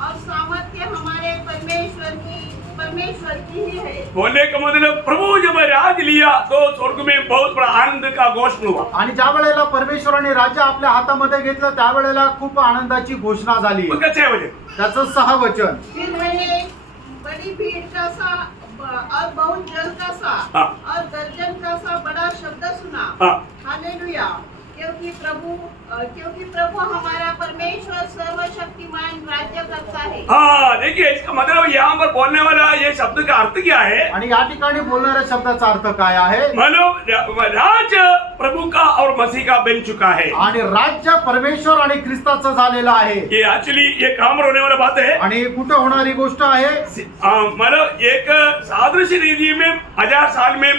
और सामर्थ्य हमारे परमेश्वर की ही है। बोलने का मतलब प्रभु जब राज लिया तो स्वर्ग में बहुत बड़ा आनंद का घोषणा हुआ। आणि ज्या वेळेला परमेश्वराने राज्य आपल्या हातामध्ये घेतलं त्यावेळेला खूप आनंदाची घोषणा झाली. उसका 6 वचन। त्याचं 6 वचन. फिर मैंने बड़ी भीड़ का सा और बहुत जल का सा हाँ। और गर्जन का सा बड़ा शब्द सुना, हाँ। हालेलुया, क्योंकि प्रभु हमारा परमेश्वर सर्वशक्तिमान राज्य करता है। हाँ, देखिए इसका मतलब यहाँ पर बोलने वाला ये शब्द का अर्थ क्या है? आणि या ठिकाणी बोलणाऱ्या शब्दाचा अर्थ काय आहे? मतलब राज प्रभु का और मसीह का बन चुका है। आणि राज्य परमेश्वर आणि ख्रिस्ताचं झालेलं आहे. ये एक्चुअली ये काम होने वाला बात है। आणि कुठे होणारी गोष्ट आहे? मतलब एक सादृश्य रीति में 1000 साल में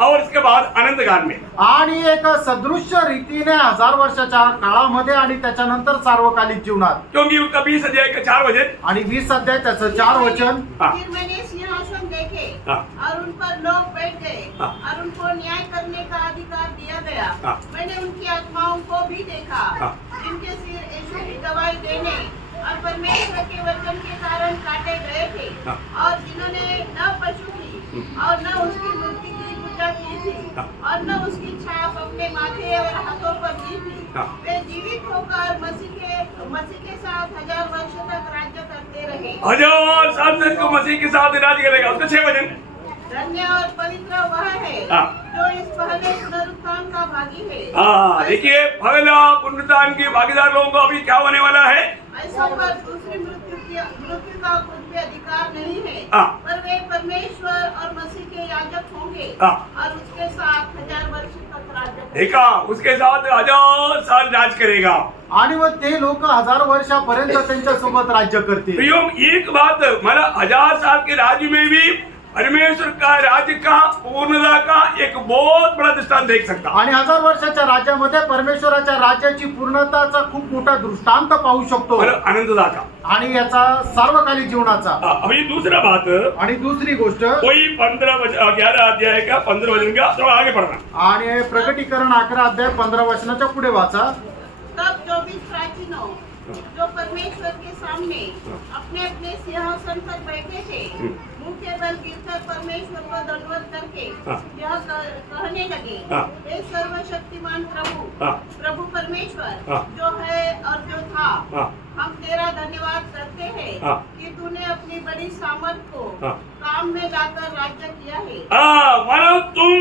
और इसके बाद अनंत काल में। आणि एक सदृश्य रीतीने 1000 वर्षाच्या काळामध्ये आणि त्याच्यानंतर सार्वकालिक जीवनात. क्योंकि उसका 20 अध्याय का 4 वचन आणि 20 अध्याय त्याचं 4 वचन. फिर मैंने सिंहासन देखे हाँ। और उन पर लोग बैठ गए हाँ। और उनको न्याय करने का अधिकार दिया गया। हाँ। मैंने उनकी आत्माओं को भी देखा, हाँ। जिनके सिर यीशु की गवाही देने और परमेश्वर के वचन के कारण काटे गए थे, हाँ। और जिन्होंने न पशु की और न उसकी मूर्ति की पूजा की थी हाँ। और न उसकी छाप अपने माथे और हाथों पर दी थी, हाँ। वे जीवित होकर मसीह के साथ 1000 वर्ष तक राज्य करते रहे। 1000 साल तक को मसीह के साथ राज करेगा। उसका 6 वचन। धन्य और पवित्र वह है हाँ। जो इस पहले पुनरुत्थान का भागी है। हाँ, देखिए पहला पुनरुत्थान के भागीदार लोगों को अभी क्या होने वाला है? ऐसा पर दूसरी मृत्यु का कुछ भी अधिकार नहीं है, हाँ। पर वे परमेश्वर और मसीह के याजक होंगे हाँ। और उसके साथ 1000 वर्ष तक राज्य करेंगे। देखा, उसके साथ 1000 साल राज करेगा। आणि मग ते लोक 1000 वर्षापर्यंत त्यांच्या सोबत राज्य करतील. प्रियो, एक बात मतलब 1000 साल के राज्य में भी परमेश्वर का राज्य का पूर्णता का एक बहुत बड़ा दृष्टांत देख सकता। आणि 1000 वर्षाच्या राज्यामध्ये परमेश्वराच्या राज्याची पूर्णताचा खूप मोठा दृष्टांत पाहू शकतो. मतलब आनंददा का। आणि याचा सार्वकालिक जीवनाचा. अभी दूसरा बात, आणि दुसरी गोष्ट कोई 11 अध्याय का 15 वचन का थोड़ा आगे पढ़ना। आणि प्रकटीकरण 11 अध्याय 15 वचनाच्या पुढे वाचा. तब 24 प्राचीनों जो परमेश्वर के सामने अपने अपने सिंहासन पर बैठे थे, मुंह के बल गिरकर परमेश्वर को दंडवत करके यह कहने लगे, हे सर्वशक्तिमान प्रभु परमेश्वर जो है और जो था, हम तेरा धन्यवाद करते हैं कि तूने अपनी बड़ी सामर्थ को काम में लाकर राज्य किया है। मानो तुम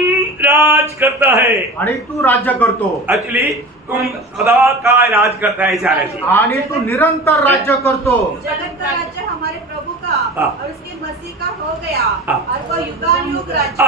राज करता है, आणि तू राज्य करतो एक्चुअली तुम सदा का राज करता है इशारे से। आणि तू निरंतर राज्य करतो। जगत का राज्य हमारे प्रभु का हाँ। और उसके मसीह का हो गया हाँ। और वो युगानुयुग राज्य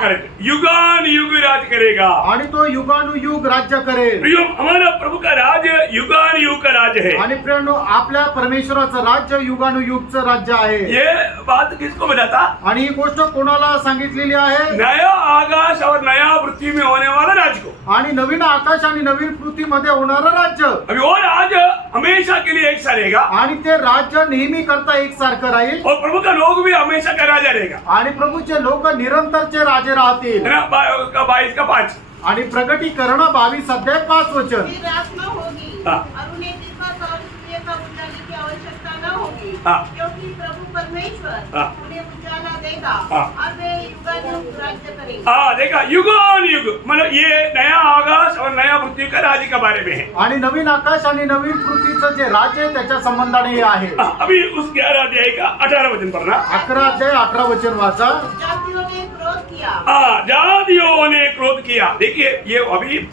करेक्ट, युगान युग राज करेगा। आणि तो युगानुयुग राज्य करेल। प्रियो, हमारा प्रभु का राज युगान युग का राज है। आणि प्रियानो, आपल्या परमेश्वराचं राज्य युगानुयुगचं राज्य आहे। ये बात किसको बताता? आणि ही गोष्ट कोणाला सांगितलेली आहे? नया आकाश और नया पृथ्वी में होने वाला राज को। आणि नवीन आकाश आणि नवीन पृथ्वीमध्ये होणारं राज्य। अभी वो राज हमेशा के लिए एक सा रहेगा आणि ते राज्य नेहमी करता एकसारखं राहील। और प्रभु का लोग भी हमेशा का राजा रहेगा। आणि प्रभूचे लोक निरंतरचे राजे राहतील। है ना? 22:5 आणि प्रकटीकरण 22:5 फिर आत्मा होगी हाँ। और उन्हें दीपक और सूर्य का उजाले की आवश्यकता न होगी, हाँ। क्योंकि प्रभु परमेश्वर हाँ। उन्हें उजाला देगा हाँ। और वे युगानुयुग राज्य करेंगे। देखा, युगान युग मतलब ये नया आकाश और नया पृथ्वी का राज्य के बारे में है। आणि नवीन आकाश आणि नवीन पृथ्वीचं जे राज्य आहे त्याच्या संबंधाने हे आहे। अभी उस 11 अध्याय का 18 वचन पढ़ना। 11:18 वाचा। जातियों ने क्रोध किया। जातियों ने क्रोध किया। देखिए, ये अभी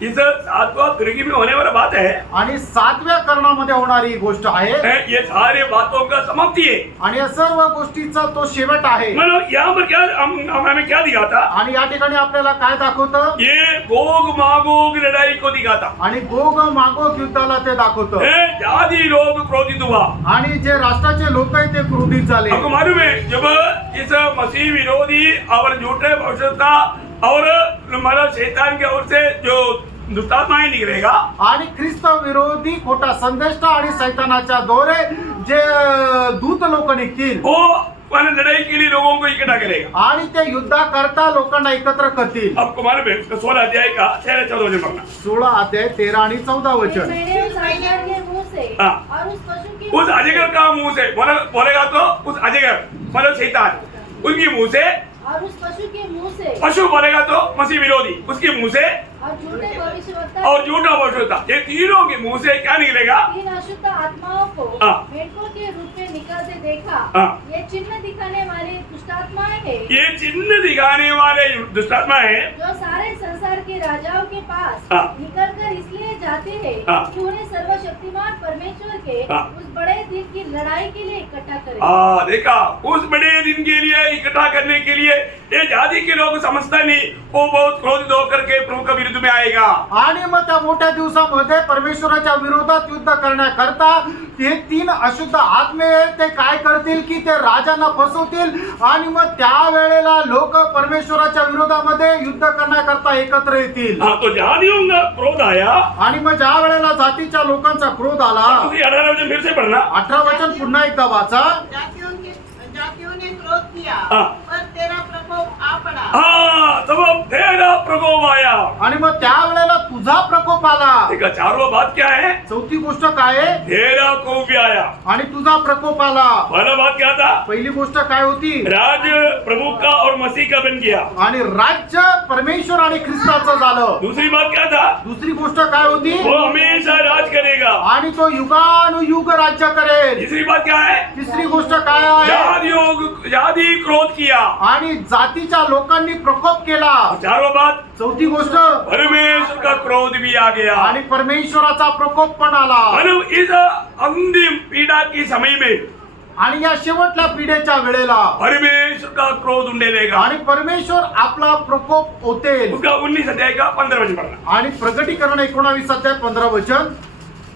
इस 7वां तुर्की में होने वाला बात है। आणि 7व्या करणामध्ये होणारी ही गोष्ट आहे। ये सारे बातों का समाप्ति है। आणि या सर्व गोष्टीचा तो शेवट आहे। मतलब यहाँ पर क्या हमें क्या दिखाता? आणि या ठिकाणी आपल्याला काय दाखवतं? ये गोग मागोग लड़ाई को दिखाता। आणि गोग मागोग युद्धाला ते दाखवतं। जाति लोग क्रोधित हुआ आणि जे राष्ट्राचे लोक आहेत ते क्रोधित झाले। आपको मालूम है, जब इस मसीह विरोधी और झूठे भविष्यवक्ता और मतलब शैतान की ओर से जो दुष्टात्माएं निकलेगा, आणि ख्रिस्त विरोधी खोटा संदेष्टा आणि सैतानाच्या दोरे जे दूत लोक निघतील, वो लड़ाई के लिए लोगों को इकट्ठा करेगा। आणि ते युद्धाकरता लोकांना एकत्र करतील। आपको मालूम है, 16 अध्याय का 13-14 वचन पढ़ना। 16 अध्याय 13 आणि 14 फिर वचन। मैंने उस अजगर के मुंह से हाँ। और उस पशु के उस अजगर का मुंह से बोलेगा तो उस अजगर मतलब शैतान, उनकी मुंह से, और उस पशु के मुंह से पशु बोलेगा तो मसीह विरोधी, उसके मुंह से, और झूठे भविष्यवक्ता और झूठा भविष्यवक्ता, ये तीनों के मुंह से क्या निकलेगा? 3 अशुद्ध आत्माओं को हाँ। मेढकों के रूप में निकलते देखा। हाँ। ये चिन्ह दिखाने वाले दुष्टात्माएं हैं, ये चिन्ह दिखाने वाले दुष्टात्मा है जो सारे संसार के राजाओं के पास हाँ। निकलकर इसलिए जाते हैं हाँ। कि उन्हें सर्वशक्तिमान परमेश्वर के हाँ। उस बड़े दिन की लड़ाई के लिए इकट्ठा करें। देखा, उस बड़े दिन के लिए इकट्ठा करने के लिए ये जाति के लोग समझता नहीं, वो बहुत क्रोधित होकर के प्रभु के विरुद्ध में आएगा। आणि मग त्या मोठ्या दिवसामध्ये परमेश्वराच्या विरोधात युद्ध करण्याकरता हे 3 अशुद्ध आत्मे ते काय करतील की ते राजांना फसवतील आणि मग त्या वेळेला लोक परमेश्वराच्या विरोधामध्ये युद्ध करण्याकरता एकत्र येतील। तो जातियों का क्रोध आया। आणि मग ज्या वेळेला जातीच्या लोकांचा क्रोध आला, 18 वचन फिर से पढ़ना। 18 वचन पुन्हा एकदा वाचा। जातियों ने क्रोध किया, हाँ। पर तेरा प्रकोप आ पड़ा। तब तेरा प्रकोप आया। आणि मग त्या वेळेला तुझा प्रकोप आला। देखा, चारों बात क्या है? चौथी गोष्ट काय आहे? तेरा कोप आया। आणि तुझा प्रकोप आला। पहला बात क्या था? पहिली गोष्ट काय होती? राज प्रभु का और मसीह का बन गया। आणि राज्य परमेश्वर आणि ख्रिस्ताचं झालं। दूसरी बात क्या था? दुसरी गोष्ट काय होती? वो हमेशा राज करेगा। आणि तो युगानुयुग राज्य करेल। तीसरी बात क्या है? तिसरी गोष्ट काय आहे? जाति क्रोध किया आणि जातीच्या लोकांनी प्रकोप केला। चारों बात, चौथी गोष्ट, परमेश्वर का क्रोध भी आ गया। आणि परमेश्वराचा प्रकोप पण आला। मतलब इस अंतिम पीड़ा के समय में आणि या शेवटल्या पिढीच्या वेळेला परमेश्वर का क्रोध उंडेलेगा। आणि परमेश्वर आपला प्रकोप ओतेल। उसका 19 अध्याय का 15 वचन पढ़ना। आणि प्रकटीकरण 19 अध्याय 15 वचन।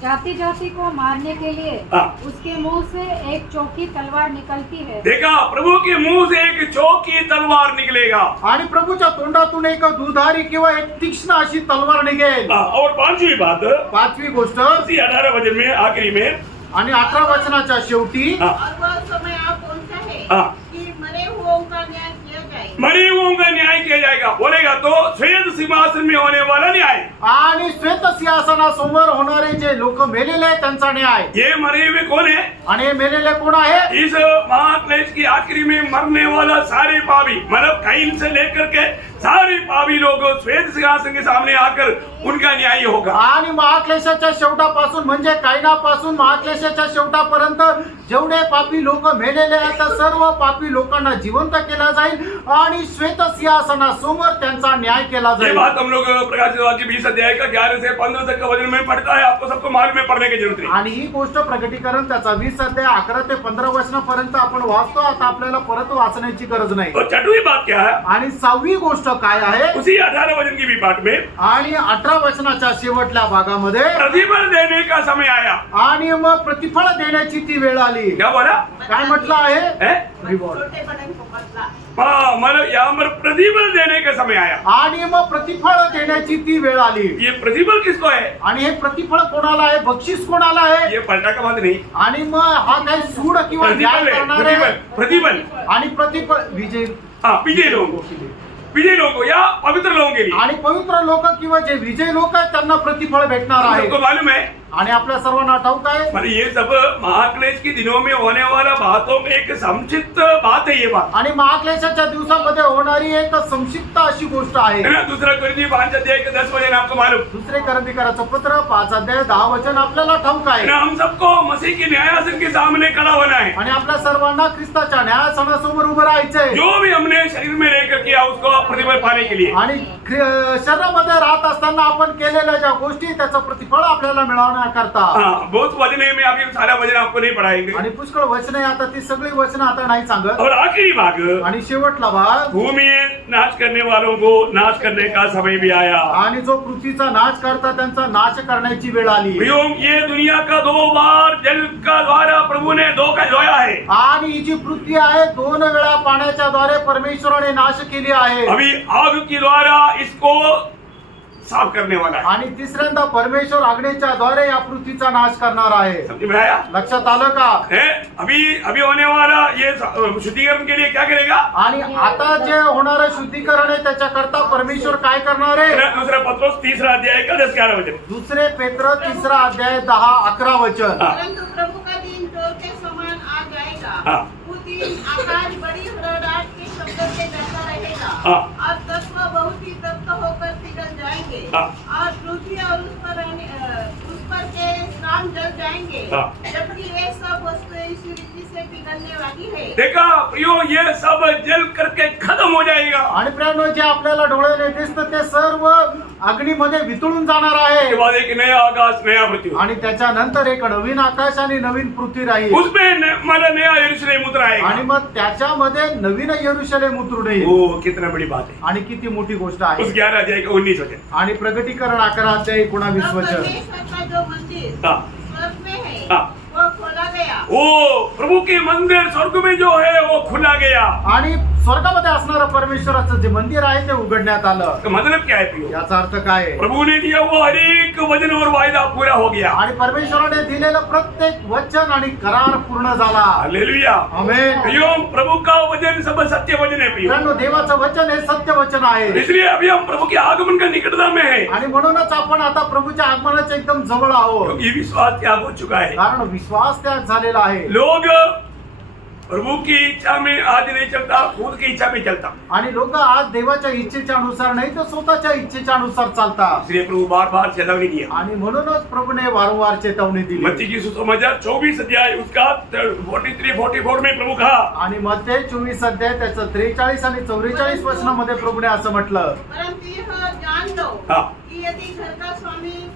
जाति जाति को मारने के लिए हाँ। उसके मुंह से एक चौकी तलवार निकलती है। देखा, प्रभु के मुंह से एक चौकी तलवार निकलेगा। आणि प्रभूच्या तोंडातून एक दुधारी किंवा एक तीक्ष्ण अशी तलवार निघेल। और पांचवी बात, पाचवी गोष्ट, इसी 18 वचन में आखिरी में, आणि 18 वचनाच्या शेवटी, हाँ। और वह समय आ पहुंचा है हाँ। कि मरे हुओं का न्याय किया जाए। मरे हुओं का न्याय किया जाएगा। बोलेगा तो श्वेत सिंहासन में होने वाला न्याय। आणि श्वेत सिंहासनासमोर होणारे जे लोक मेलेले आहेत त्यांचा न्याय। ये मरे हुए कौन है? आणि हे मेलेले कोण आहे? इस महाक्लेश की आखिरी में मरने वाला सारे पापी, मतलब कैन से लेकर के सारे पापी लोग श्वेत सिंहासन के सामने आकर उनका न्याय होगा। आणि महाक्लेशाच्या शेवटापासून म्हणजे कायनापासून महाक्लेशाच्या शेवटापर्यंत जेवढे पापी लोक मेलेले आहेत त्या सर्व पापी लोकांना जिवंत केला जाईल आणि श्वेत सिंहासनासमोर त्यांचा न्याय केला ये जाईल। बात हम लोग प्रकाशित वाक्य 20 अध्याय का 11 से 15 तक का वचन में पढ़ता है, आपको सबको मालूम है, पढ़ने की जरूरत नहीं। आणि ही गोष्ट प्रकटीकरण त्याचा 20 अध्याय 11 ते 15 वचनापर्यंत आपण वाचतो, आता आपल्याला परत वाचण्याची गरज नाही। और छठवीं बात क्या है, आणि 6वी गोष्ट काय आहे, उसी 18 वचन की भी पाठ में आणि 18 वचनाच्या शेवटल्या भागामध्ये प्रतिफल देने का समय आया। आणि मग प्रतिफळ देण्याची ती वेळ आली। क्या बोला काय म्हटलं आहे, है? रिवॉर्ड। छोटे बड़े को बदला। हाँ, मतलब यहाँ पर प्रतिफल देने का समय आया। आणि मग प्रतिफळ देण्याची ती वेळ आली। ये प्रतिफल किसको है? आणि हे प्रतिफळ कोणाला आहे, बक्षीस कोणाला आहे, ये पलटा का बात नहीं, आणि मग हा काही सूड किंवा न्याय प्रतिफल है, करणार प्रतिफल आहे। प्रतिफल। आणि प्रतिफळ विजय हाँ, विजय लोगों या पवित्र लोगों के लिए। आणि पवित्र लोक किंवा जे विजय लोक आहेत त्यांना प्रतिफळ भेटणार आहे। सबको मालूम है, आणि आपल्या सर्वांना ठाऊक आहे, मतलब ये सब महाक्लेश के दिनों में होने वाला बातों में एक संक्षिप्त बात है ये बात, आणि महाक्लेशाच्या दिवसामध्ये होणारी एक संक्षिप्त अशी गोष्ट आहे। है ना। दूसरा कोरिन्थी 5 अध्याय के 10 वचन आपको मालूम, दुसरे करंदीकराचं पत्र 5 अध्याय 10 वचन आपल्याला ठाऊक है आहे। ना। हम सबको मसीह के न्यायासन के सामने खड़ा होना है। आणि आपल्या सर्वांना ख्रिस्ताच्या न्यायासनासमोर उभं राहायचंय। जो भी हमने शरीर में रहकर किया उसको प्रतिफल पाने के लिए। आणि शरीरामध्ये राहत असताना आपण केलेल्या ज्या गोष्टी त्याचं प्रतिफळ आपल्याला मिळवण्याकरता। हाँ, बहुत वचन है, मैं अभी सारा वचन आपको नहीं पढ़ाएंगे। आणि पुष्कळ वचन आहे, आता ती सगळी वचन आता नाही सांगत। और आखिरी भाग, आणि शेवटला भाग, भूमि नाश करने वालों को नाश करने का समय भी आया। आणि जो पृथ्वीचा नाश करता त्यांचा नाश करण्याची वेळ आली। प्रियो, ये दुनिया का 2 बार जल का द्वारा प्रभु ने धोया है। आणि ही जी पृथ्वी आहे 2 वेळा पाण्याच्या द्वारे परमेश्वराने नाश केली आहे। अभी आग के द्वारा इसको साफ करने वाला है। आणि तिसऱ्यांदा परमेश्वर अग्नीच्या द्वारे या पृथ्वीचा नाश करणार आहे। समझ में आया? लक्षात आलं का? है अभी होने वाला ये शुद्धिकरण के लिए क्या करेगा? आणि आता जे होणारं शुद्धीकरण आहे त्याच्याकरता परमेश्वर काय करणार आहे? दूसरा पत्रोस 3 अध्याय का 10-11 वचन। दुसरे पेत्र 3 अध्याय 10-11 वचन। परंतु प्रभु का दिन चोर के समान आ जाएगा। हाँ। वो दिन आकाश बड़ी हड़बड़ाहट के शब्द से डरता रहेगा। हाँ। और तत्व बहुत ही तप्त होकर पिघल जाएंगे। हाँ। और पृथ्वी और उस पर के श्राम जल जाएंगे। हाँ। जबकि ये सब वस्तुएं इसी रीति से पिघलने वाली है। देखा प्रियो, ये सब जल करके खत्म हो जाएगा। आणि प्रियानो, जे आपल्याला डोळ्याने दिसतं ते सर्व अग्नीमध्ये वितळून जाणार उसके आहे। बाद एक नया आकाश नया पृथ्वी, आणि त्याच्यानंतर एक नवीन आकाश आणि नवीन पृथ्वी राहील। उसमें मला नया यरूशलेम उतर आणि आएगा। मग त्याच्यामध्ये नवीन यरूशलेम उतरून येईल। ओ, कितना बड़ी बात है। आणि किती मोठी गोष्ट उस आहे। 11 अध्याय का 19 वचन। आणि प्रगटीकरण 11 अध्याय 19 तब वचन। परमेश्वर का जो मंदिर हाँ। स्वर्ग में है हाँ। वो खोला गया। ओ, प्रभु के मंदिर स्वर्ग में जो है वो खुला गया। आणि स्वर्गामध्ये असणारं परमेश्वराचं जे मंदिर आहे ते उघडण्यात आलं। तो मतलब क्या है प्रियो? याचा अर्थ काय आहे? प्रभु ने दिया वो हर एक वचन और वायदा पूरा हो गया। आणि परमेश्वराने दिलेलं प्रत्येक वचन आणि करार पूर्ण झाला। हालेलुया। आमेन। प्रियो, प्रभु का वचन सब सत्य वचन है प्रियो। मित्रांनो, देवाचं वचन हे सत्य वचन आहे। इसलिए अभी हम प्रभु के आगमन का निकटता में है, आणि म्हणूनच आपण आता प्रभूच्या आगमनाच्या एकदम जवळ आहोत। क्योंकि विश्वास त्याग हो चुका है। कारण विश्वास त्याग झालेला आहे। लोग प्रभु की इच्छा में आज नहीं चलता, खुद की इच्छा में चलता। आणि लोक आज देवाच्या इच्छेच्या अनुसार नाही तर स्वतःच्या इच्छेच्या अनुसार चालतात। इसलिए प्रभु बार बार चेतावनी दिया। आणि म्हणूनच प्रभूने वारंवार चेतावणी दिली। मत्ती की सुसमाचार 24 अध्याय उसका 43-44 में प्रभु कहा, आणि मत्ते 24 अध्याय त्याचं 43 आणि 44 वचनामध्ये प्रभूने असं म्हटलं, परंतु यह जान लो हाँ। कि यदि घर का स्वामी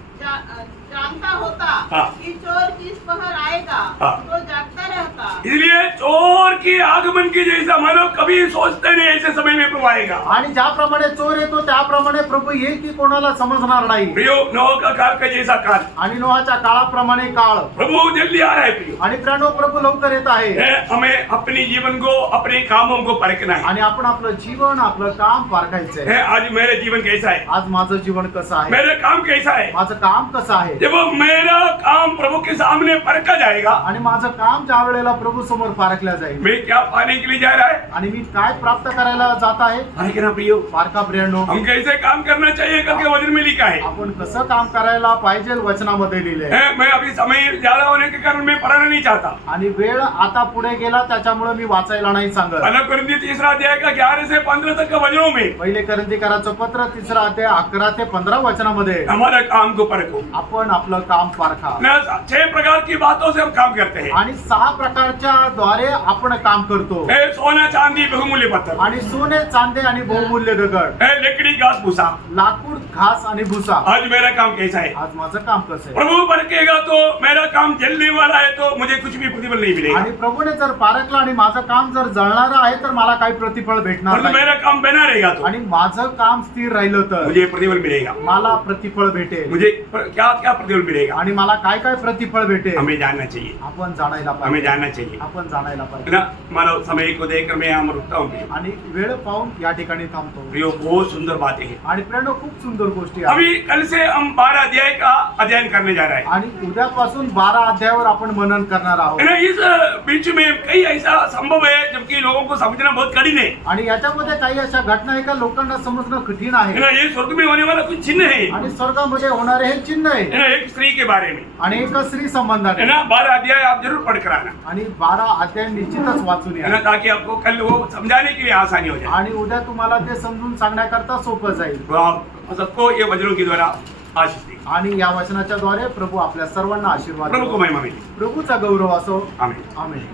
जानता होता हाँ। कि चोर किस पहर आएगा हाँ। तो जागता रहता। इसलिए चोर के आगमन की जैसा मानव कभी सोचते नहीं ऐसे समय में प्रभु आएगा। आणि ज्याप्रमाणे चोर येतो त्याप्रमाणे प्रभू येईल की कोणाला समजणार नाही। प्रियो, नोह का काल का जैसा काल, आणि नोहाच्या काळाप्रमाणे काळ। प्रभु जल्दी आ रहा है प्रियो। आणि प्रियानो, प्रभू लवकर येत आहे। हमें अपने जीवन को, अपने कामों को परखना है। आणि आपण आपलं जीवन, आपलं काम पारखायचंय। आज मेरा जीवन कैसा है, आज माझं जीवन कसं आहे, मेरा काम कैसा है। माझं काम कसं आहे। जब मेरा काम प्रभु के सामने परखा जाएगा, आणि माझं काम ज्या वेळेला प्रभू प्रभू समोर पारखल्या जाईल मैं क्या पाने के लिए जा रहा है? आणि मी काय प्राप्त करायला जात आहे है कि ना प्रियो? पारखा प्रियांनो, हम कैसे काम करना चाहिए करके वचन में लिखा है। आपण कसं काम करायला पाहिजे वचनामध्ये लिहिले आहे. मैं अभी समय ज्यादा होने के कारण मैं पढ़ाना नहीं चाहता। आणि वेळ आता पुढे गेला त्याच्यामुळे मी वाचायला नाही सांगत. पहला कुरिन्थियों तीसरा अध्याय का 11 से 15 तक का वचनों में पहिले करंथीकराचं पत्र 3 अध्याय 11 ते 15 वचनामध्ये हमारा काम को परखो। आपण आपलं काम पारखा ना 6 प्रकार की बातों से हम काम करते हैं। आणि 6 प्रकारच्या द्वारे आपण काम करतो. सोना चांदी बहुमूल्य पत्थर, आणि सोने चांदी आणि बहुमूल्य दगड, लकड़ी घास भूसा। लाकूड घास आणि भुसा. आज मेरा काम कैसा है? आज माझं काम कसं आहे? प्रभु परखेगा तो मेरा काम जलने वाला है तो मुझे कुछ भी प्रतिफल नहीं मिलेगा। आणि प्रभूने जर पारखलं आणि माझं काम जर जळणारं आहे तर मला काही प्रतिफळ भेटणार परंतु नाही. मेरा काम बना रहेगा तो आणि माझं काम स्थिर राहिलं तर मुझे प्रतिफल मिलेगा। मला प्रतिफळ भेटेल. मुझे क्या क्या प्रतिफल मिलेगा? आणि मला काय काय प्रतिफळ भेटेल हमें जानना चाहिए, आपण जाणायला हमें पाहिजे. जानना चाहिए। आपण जाणायला है पाहिजे. ना? मानव समय को देखकर मैं यहाँ रुकता हूँ। आणि वेळ पाहून या ठिकाणी थांबतो. प्रियो, बहुत सुंदर बातें हैं। आणि प्रेरणा खूप सुंदर गोष्टी आहेत. अभी कल से हम 12 अध्याय का अध्ययन करने जा रहे हैं। आणि उद्यापासून 12 अध्यायावर आपण मनन करणार आहोत. है ना? इस बीच में कई ऐसा संभव है जबकि लोगों को समझना बहुत कठिन है। आणि याच्यामध्ये काही अशा घटना आहे का लोकांना समजणं कठीण है आहे. ना? ये स्वर्ग में होने वाला कुछ चिन्ह है। आणि स्वर्गामध्ये होणारे हे चिन्ह आहे. है ना? एक स्त्री के बारे में, आणि एक स्त्री संबंधाने. है ना? 12 अध्याय आप जरूर पढ़ कर आना, आणि 12 अध्याय निश्चितच वाचून है ना? या. ताकि आपको कल वो समझाने के लिए आसानी हो जाए। आणि उद्या तुम्हाला ते समजून सांगण्याकरता सोपं जाईल. तो आप सबको ये वचनों के द्वारा आशीष दें। आणि या वचनाच्या द्वारे प्रभू आपल्या सर्वांना आशीर्वाद प्रभु को देतो. महिमा मिले। प्रभूचा गौरव असो. आमीन। आमेन.